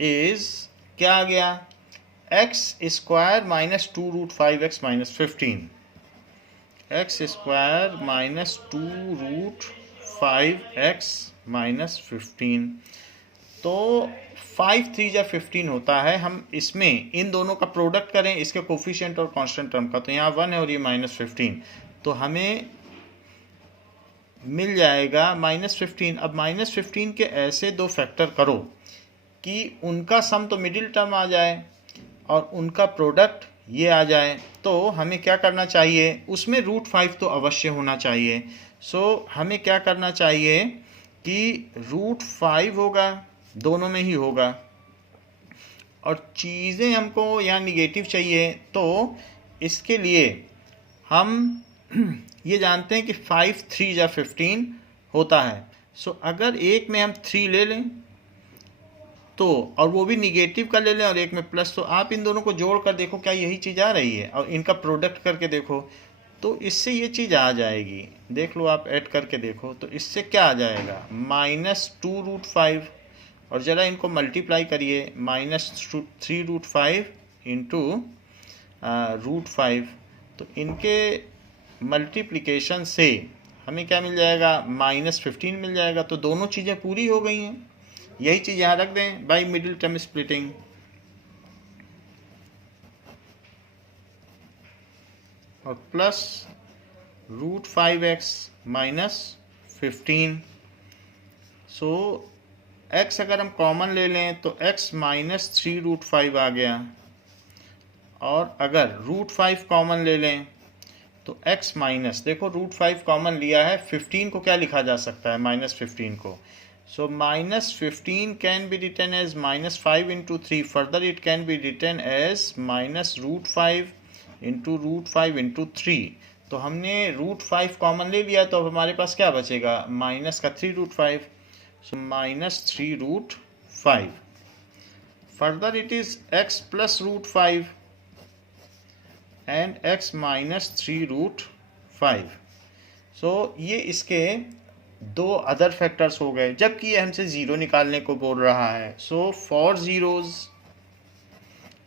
is क्या आ गया, x² - 2√5x - 15, x² - 2√5x - 15। तो 5 3 या 15 होता है। हम इसमें इन दोनों का प्रोडक्ट करें, इसके कोफिशिएंट और कांस्टेंट टर्म का, तो यहाँ 1 है और ये -15, तो हमें मिल जाएगा -15। अब -15 के ऐसे दो फैक्टर करो कि उनका सम तो मिडिल टर्म आ जाए और उनका प्रोडक्ट ये आ जाए, तो हमें क्या करना चाहिए, उसमें √5 तो अवश्य होना चाहिए। सो हमें क्या करना चाहिए कि √5 होगा, दोनों में ही होगा, और चीज़ें हमको यहाँ निगेटिव चाहिए, तो इसके लिए हम ये जानते हैं कि 5 3 या 15 होता है। सो अगर एक में हम 3 ले लें तो, और वो भी निगेटिव का ले लें और एक में प्लस, तो आप इन दोनों को जोड़ कर देखो क्या यही चीज़ आ रही है, और इनका प्रोडक्ट करके देखो तो इससे ये चीज़ आ जाएगी। देख लो, आप ऐड करके देखो तो इससे क्या आ जाएगा, -2√5, और ज़रा इनको मल्टीप्लाई करिए, -3√5 इंटू √5, तो इनके मल्टीप्लिकेशन से हमें क्या मिल जाएगा, -15 मिल जाएगा। तो दोनों चीज़ें पूरी हो गई हैं। यही चीज़ यहाँ रख दें बाई मिडिल टर्म स्प्लिटिंग, और प्लस √5x - 15। सो x अगर हम कॉमन ले लें तो x - 3√5 आ गया, और अगर √5 कॉमन ले लें तो x माइनस, देखो √5 कॉमन लिया है, 15 को क्या लिखा जा सकता है, -15 को। So -15 can be written as -5 into 3, further it can be written as -√5 into √5 into 3। तो हमने √5 कॉमन ले लिया, तो अब हमारे पास क्या बचेगा, माइनस का 3√5, सो -3√5। Further it is x + √5 and x - 3√5। सो ये इसके दो अदर फैक्टर्स हो गए, जबकि ये हमसे ज़ीरो निकालने को बोल रहा है। सो फॉर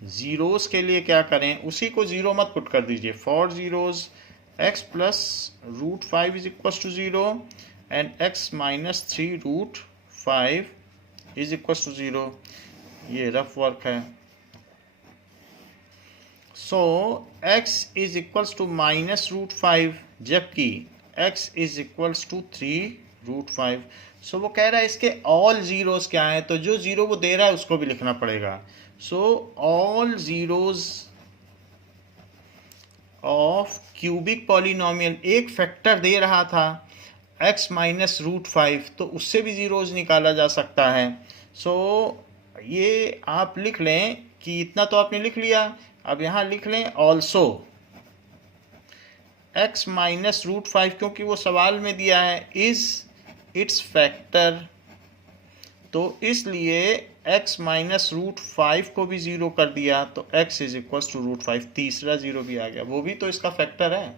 ज़ीरोज़ के लिए क्या करें, उसी को ज़ीरो मत पुट कर दीजिए। For zeros x + √5 is equal to 0 and x - 3√5 is equal to 0। ये रफ वर्क है। So x is equals to -√5, जबकि x is equals to 3√5। So वो कह रहा है इसके ऑल ज़ीरोज़ क्या है, तो जो ज़ीरो वो दे रहा है उसको भी लिखना पड़ेगा। So all zeros of cubic polynomial, एक फैक्टर दे रहा था x - √5, तो उससे भी ज़ीरोज़ निकाला जा सकता है। सो ये आप लिख लें कि इतना तो आपने लिख लिया, अब यहाँ लिख लें ऑल्सो x माइनस रूट 5, क्योंकि वो सवाल में दिया है, इज इट्स फैक्टर, तो इसलिए x माइनस रूट 5 को भी 0 कर दिया, तो x is equal to root 5, तीसरा 0 भी आ गया, वो भी तो इसका फैक्टर है।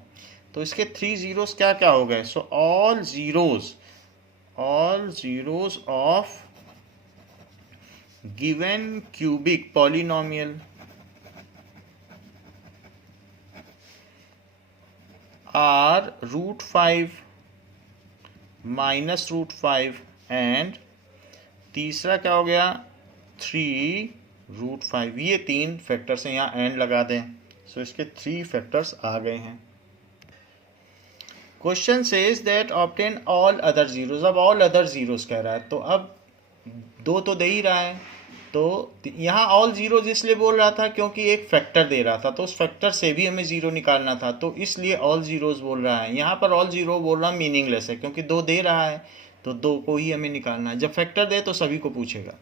तो इसके 3 जीरोस क्या क्या हो गए? So all zeros of given cubic polynomial are root 5 minus root 5 and तीसरा क्या हो गया? 3 रूट 5। ये 3 फैक्टर्स हैं, यहाँ एंड लगा दें। सो इसके 3 फैक्टर्स आ गए हैं। Question says that obtain all other zeros. अब ऑल अदर जीरोस कह रहा है, तो अब 2 तो दे ही रहा है, तो यहाँ ऑल जीरोज इसलिए बोल रहा था क्योंकि एक फैक्टर दे रहा था, तो उस फैक्टर से भी हमें 0 निकालना था, तो इसलिए ऑल जीरोज बोल रहा है। यहाँ पर ऑल जीरो बोलना मीनिंगलेस है, क्योंकि 2 दे रहा है तो 2 को ही हमें निकालना है। जब फैक्टर दे तो सभी को पूछेगा।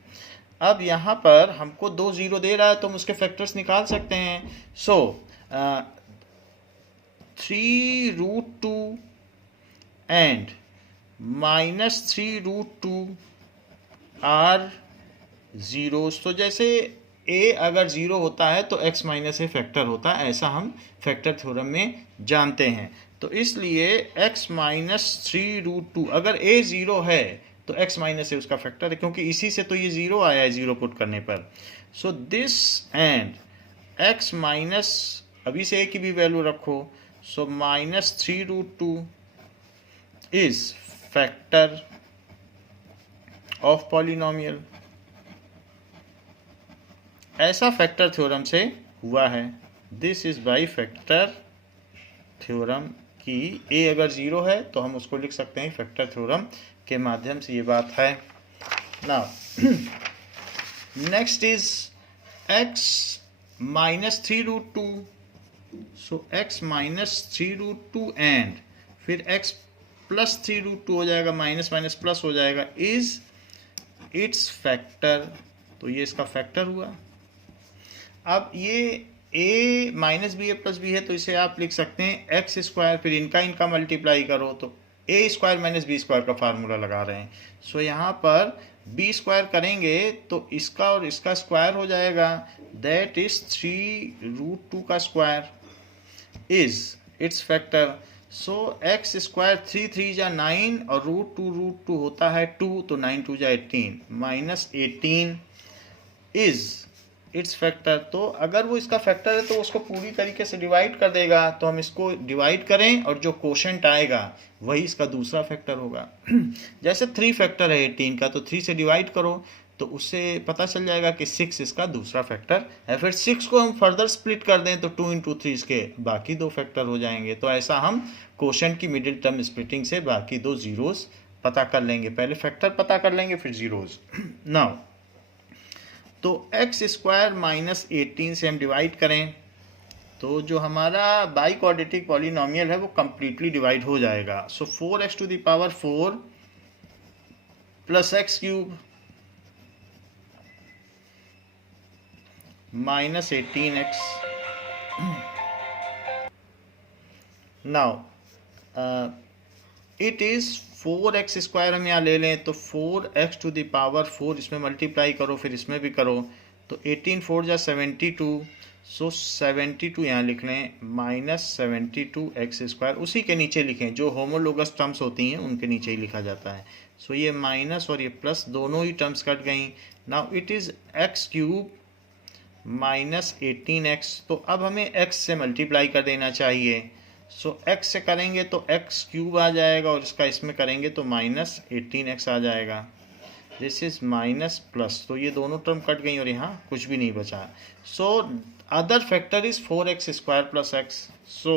अब यहाँ पर हमको 2 0 दे रहा है, तो हम उसके फैक्टर्स निकाल सकते हैं। So 3 root 2 and minus 3 root 2 are zeros. तो जैसे a अगर 0 होता है तो x माइनस ए फैक्टर होता है, ऐसा हम फैक्टर थ्योरम में जानते हैं। तो इसलिए x माइनस 3 रूट 2, अगर a 0 है तो x माइनस ए उसका फैक्टर है, क्योंकि इसी से तो ये 0 आया है 0 पुट करने पर। So this and x minus, अभी से a की भी वैल्यू रखो, so minus 3 root 2 is factor of polynomial. ऐसा फैक्टर थ्योरम से हुआ है। This is by factor theorem की a अगर 0 है तो हम उसको लिख सकते हैं फैक्टर थ्योरम के माध्यम से, ये बात है। Now next is x minus 3 root 2। So x minus 3 root 2 and फिर x प्लस 3 रूट 2 हो जाएगा, माइनस माइनस प्लस हो जाएगा, इज इट्स फैक्टर। तो ये इसका फैक्टर हुआ। अब ये a minus b a plus b है, तो इसे आप लिख सकते हैं एक्स स्क्वायर, फिर इनका मल्टीप्लाई करो तो a square minus b square का फार्मूला लगा रहे हैं। सो यहाँ पर बी स्क्वायर करेंगे तो इसका और इसका स्क्वायर हो जाएगा, दैट इज 3 रूट 2 का square is it's factor. So x square 3 3 जा 9 और रूट टू होता है 2, तो 9 2 जा 18, माइनस 18 इज इट्स फैक्टर। तो अगर वो इसका फैक्टर है तो उसको पूरी तरीके से डिवाइड कर देगा, तो हम इसको डिवाइड करें और जो कोशेंट आएगा वही इसका दूसरा फैक्टर होगा। जैसे 3 फैक्टर है 18 का, तो 3 से डिवाइड करो तो उससे पता चल जाएगा कि 6 इसका दूसरा फैक्टर है। फिर 6 को हम फर्दर स्प्लिट कर दें तो 2 इंटू 3 इसके बाकी 2 फैक्टर हो जाएंगे। तो ऐसा हम कोशेंट की मिडिल टर्म स्प्लिटिंग से बाकी 2 जीरोस पता कर लेंगे। पहले फैक्टर पता कर लेंगे फिर जीरोस। नाउ तो एक्स स्क्वायर माइनस 18 से हम डिवाइड करें तो जो हमारा बाई क्वाड्रेटिक पॉलिनोमियल है वो कंप्लीटली डिवाइड हो जाएगा। So 4x to the power 4 plus x cube minus 18x। Now it is 4x square हम यहाँ ले लें तो 4x टू द पावर 4, इसमें मल्टीप्लाई करो फिर इसमें भी करो तो 18 4 जा 72, सो 72 यहाँ लिख लें माइनस 72x स्क्वायर, उसी के नीचे लिखें जो होमोलोगस टर्म्स होती हैं उनके नीचे ही लिखा जाता है। सो ये माइनस और ये प्लस दोनों ही टर्म्स कट गई। Now it is x cube minus 18x। तो अब हमें x से मल्टीप्लाई कर देना चाहिए। सो x से करेंगे तो x क्यूब आ जाएगा और इसका इसमें करेंगे तो माइनस 18x आ जाएगा। दिस इज माइनस प्लस, तो ये दोनों टर्म कट गई और यहाँ कुछ भी नहीं बचा। So other factor is 4x square plus x. So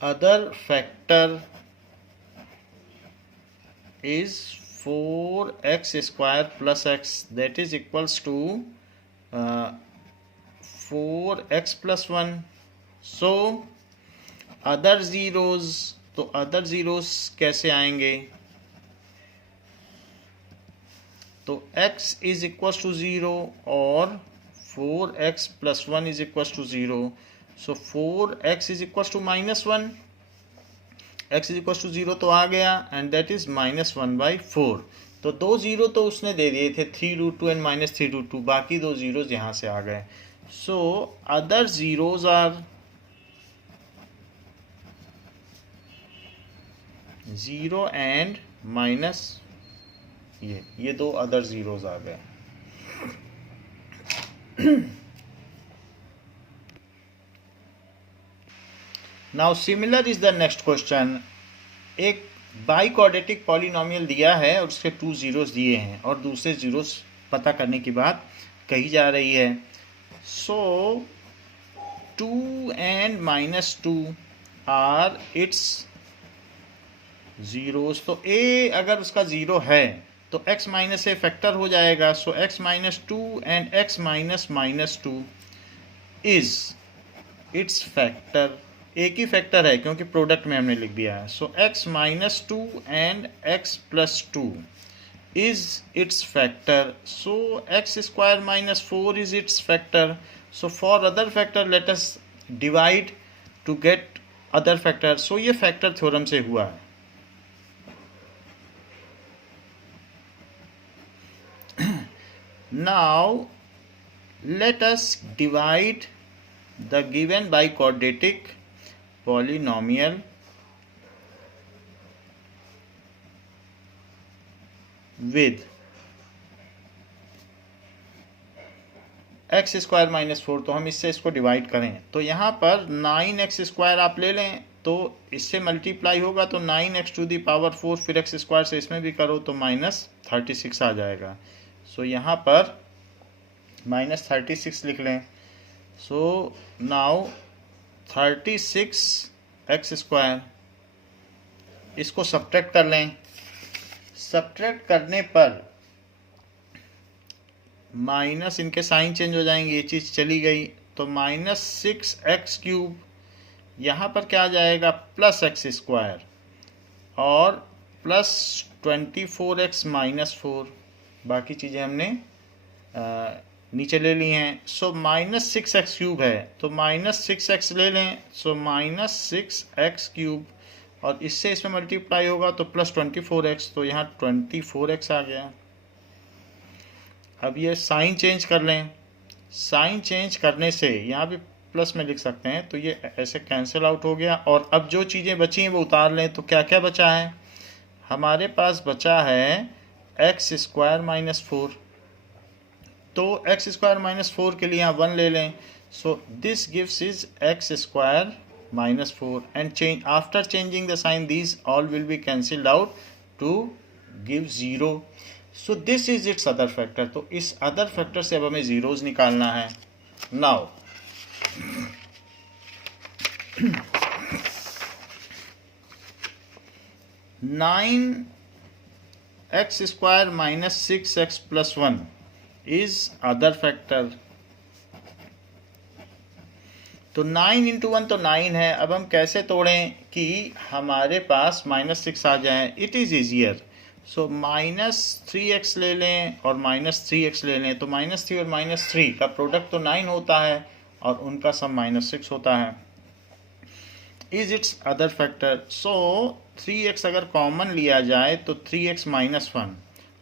other factor is 4x square plus x, that is equals to 4x plus 1. So other zeros, तो other zeros कैसे आएंगे? तो x is equals to 0 और 4x plus 1 is equals to 0। So 4x is equals to -1. x is equals to 0 तो आ गया, and that is -1/4. तो 2 0 तो उसने दे दिए थे, 3√2 and -3√2. बाकी 2 zeros यहाँ से आ गए. So other zeros are 0 and minus ये 2 other zeros आ गए. Now similar is the next question. एक बाइक्वाड्रेटिक पॉलिनोमियल दिया है और उसके 2 zeros दिए हैं और दूसरे zeros पता करने की बात कही जा रही है. So 2 and -2 are its zeros. तो a अगर उसका 0 है तो x माइनस ए फैक्टर हो जाएगा. सो x -2 and x -2 is it's factor. एक ही फैक्टर है क्योंकि प्रोडक्ट में हमने लिख दिया है. So x -2 and x + 2 is it's factor. So x² - 4 is it's factor. So for other factor let us divide to get other factor. So ये factor theorem से हुआ है. Now let us divide the given biquadratic polynomial with x² - 4. तो हम इससे इसको divide करें तो यहाँ पर 9x² आप ले लें तो इससे मल्टीप्लाई होगा तो 9x⁴, फिर x² से इसमें भी करो तो -36 आ जाएगा. सो यहाँ पर -36 लिख लें. सो नाउ 36x², इसको सब्ट्रैक्ट कर लें. सब्ट्रैक्ट करने पर माइनस, इनके साइन चेंज हो जाएंगे, ये चीज़ चली गई तो -6x³ यहाँ पर क्या आ जाएगा +x² और +24x - 4. बाकी चीज़ें हमने नीचे ले ली हैं. सो -6x³ है तो -6x ले लें. सो -6x³ और इससे इसमें मल्टीप्लाई होगा तो +24x, तो यहाँ 24x आ गया. अब ये साइन चेंज कर लें. साइन चेंज करने से यहाँ भी प्लस में लिख सकते हैं तो ये ऐसे कैंसिल आउट हो गया. और अब जो चीज़ें बची हैं वो उतार लें. तो क्या क्या बचा है हमारे पास? बचा है x² - 4. तो x² - 4 के लिए यहाँ 1 ले लें. So this gives is x² - 4 and change after changing the sign these all will be cancelled out to give 0. So this is its other factor. तो इस अदर फैक्टर से अब हमें जीरोज निकालना है. Now x² - 6x + 1 is other factor. तो 9 × 1 तो 9 है. अब हम कैसे तोड़ें कि हमारे पास -6 आ जाए? It is easier. So -3x ले लें और -3x ले लें. तो -3 और -3 का प्रोडक्ट तो 9 होता है और उनका सम -6 होता है. Is its other factor. So 3x अगर कॉमन लिया जाए तो 3x - 1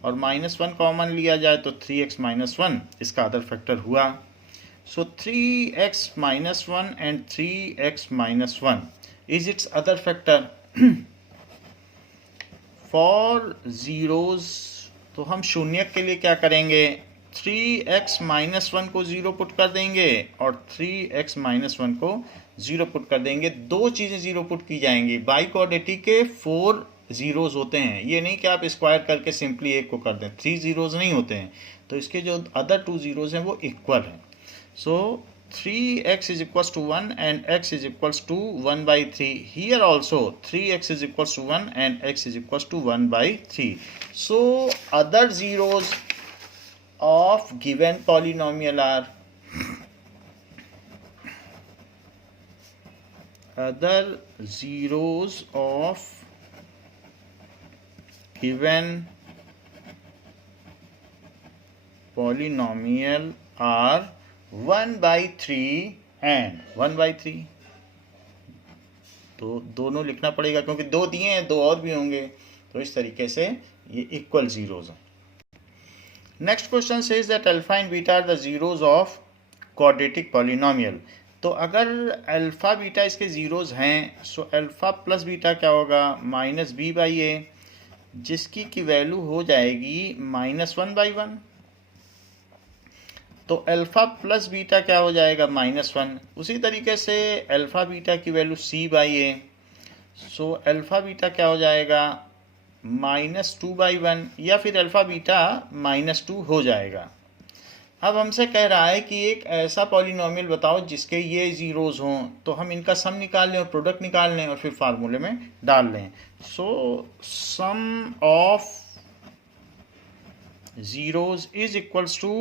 और -1 कॉमन लिया जाए तो 3x - 1 इसका अदर फैक्टर हुआ. सो 3x - 1 and 3x - 1 is its other factor. For zeros तो हम शून्य के लिए क्या करेंगे? 3x - 1 को 0 पुट कर देंगे और 3x - 1 को 0 पुट कर देंगे. दो चीज़ें 0 पुट की जाएंगी. बाइक्वाड्रेटिक के 4 जीरोज होते हैं. ये नहीं कि आप स्क्वायर करके सिंपली एक को कर दें. 3 जीरोज नहीं होते हैं. तो इसके जो अदर 2 जीरोज हैं वो इक्वल हैं. सो 3x is equals to 1 and x is equals to 1/3. Here also 3x is equals to 1 and x is equals to 1/3. So other zeros of given polynomial are given polynomial are 1/3 and 1/3। तो दोनों लिखना पड़ेगा क्योंकि 2 दिए हैं, 2 और भी होंगे, तो इस तरीके से ये इक्वल जीरोज हैं। Next question says that alpha and beta are the zeros of quadratic polynomial. तो अगर अल्फा बीटा इसके जीरोज हैं, सो अल्फा प्लस बीटा क्या होगा, -b/a, जिसकी की वैल्यू हो जाएगी -1/1। तो अल्फा प्लस बीटा क्या हो जाएगा, -1। उसी तरीके से अल्फा बीटा की value c/a, so alpha beta क्या हो जाएगा, -2/1, या फिर अल्फा बीटा -2 हो जाएगा। अब हमसे कह रहा है कि एक ऐसा पॉलिनोमियल बताओ जिसके ये जीरोज हों, तो हम इनका सम निकाल लें और प्रोडक्ट निकाल लें और फिर फार्मूले में डाल लें। So sum of zeros is equals to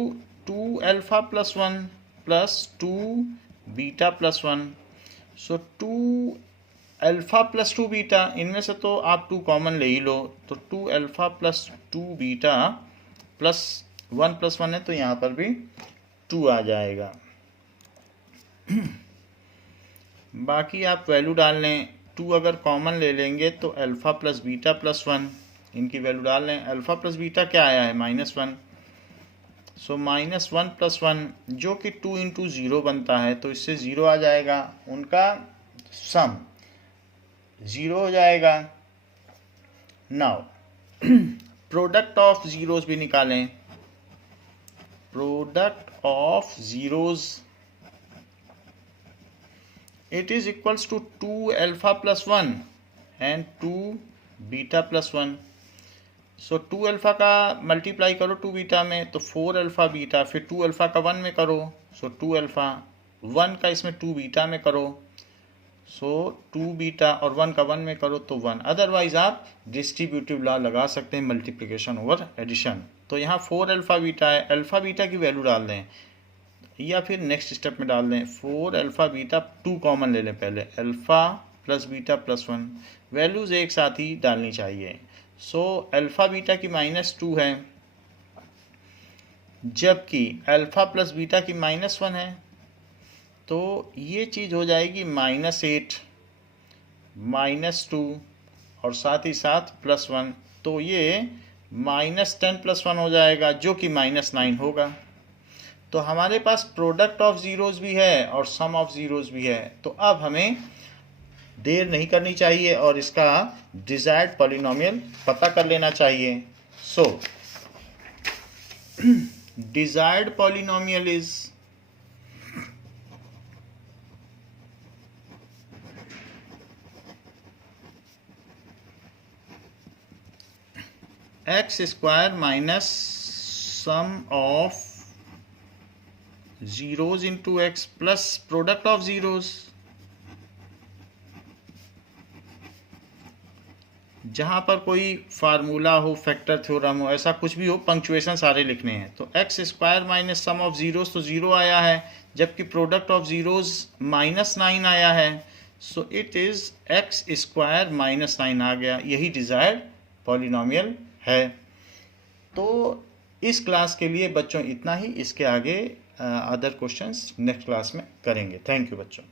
2α + 1 plus 2β + 1। So 2α + 2β, इनमें से तो आप 2 कॉमन ले ही लो, तो 2α + 2β प्लस 1 + 1 है, तो यहाँ पर भी 2 आ जाएगा। बाकी आप वैल्यू डाल लें, 2 अगर कॉमन ले लेंगे तो अल्फा + बीटा + 1, इनकी वैल्यू डाल लें। अल्फा + बीटा क्या आया है, -1, सो -1 + 1 जो कि 2 × 0 बनता है, तो इससे 0 आ जाएगा, उनका सम 0 हो जाएगा। नाउ प्रोडक्ट ऑफ जीरोज भी निकालें। Product of zeros it is equals to 2α + 1 and 2β + 1। So 2α का मल्टीप्लाई करो 2β में, तो 4α बीटा, फिर 2α का 1 में करो, सो 2α, 1 का इसमें 2β में करो, सो 2β, और 1 का 1 में करो तो 1। अदरवाइज आप डिस्ट्रीब्यूटिव लॉ लगा सकते हैं, मल्टीप्लिकेशन ओवर एडिशन। तो यहाँ 4α बीटा है, अल्फा बीटा की वैल्यू डाल दें, या फिर नेक्स्ट स्टेप में डाल दें 4α बीटा, 2 कॉमन ले लें पहले, अल्फा + बीटा + 1, वैल्यूज़ एक साथ ही डालनी चाहिए। सो अल्फा बीटा की -2 है, जबकि अल्फा + बीटा की -1 है, तो ये चीज़ हो जाएगी -8 -2 और साथ ही साथ +1, तो ये -10 + 1 हो जाएगा, जो कि -9 होगा। तो हमारे पास प्रोडक्ट ऑफ जीरोज भी है और सम ऑफ जीरोज भी है। तो अब हमें देर नहीं करनी चाहिए और इसका डिजायर्ड पॉलिनोमियल पता कर लेना चाहिए। So desired polynomial is x² minus sum of zeros into x plus product of zeros। जहाँ पर कोई फार्मूला हो, फैक्टर थ्योरम हो, ऐसा कुछ भी हो, पंक्चुएशन सारे लिखने हैं। तो x² minus sum of zeros, तो 0 आया है, जबकि प्रोडक्ट ऑफ जीरोस -9 आया है, सो इट इज़ x² -9 आ गया। यही डिज़ायर्ड पॉलिनोमियल है। तो इस क्लास के लिए बच्चों इतना ही, इसके आगे अदर क्वेश्चंस नेक्स्ट क्लास में करेंगे। थैंक यू बच्चों।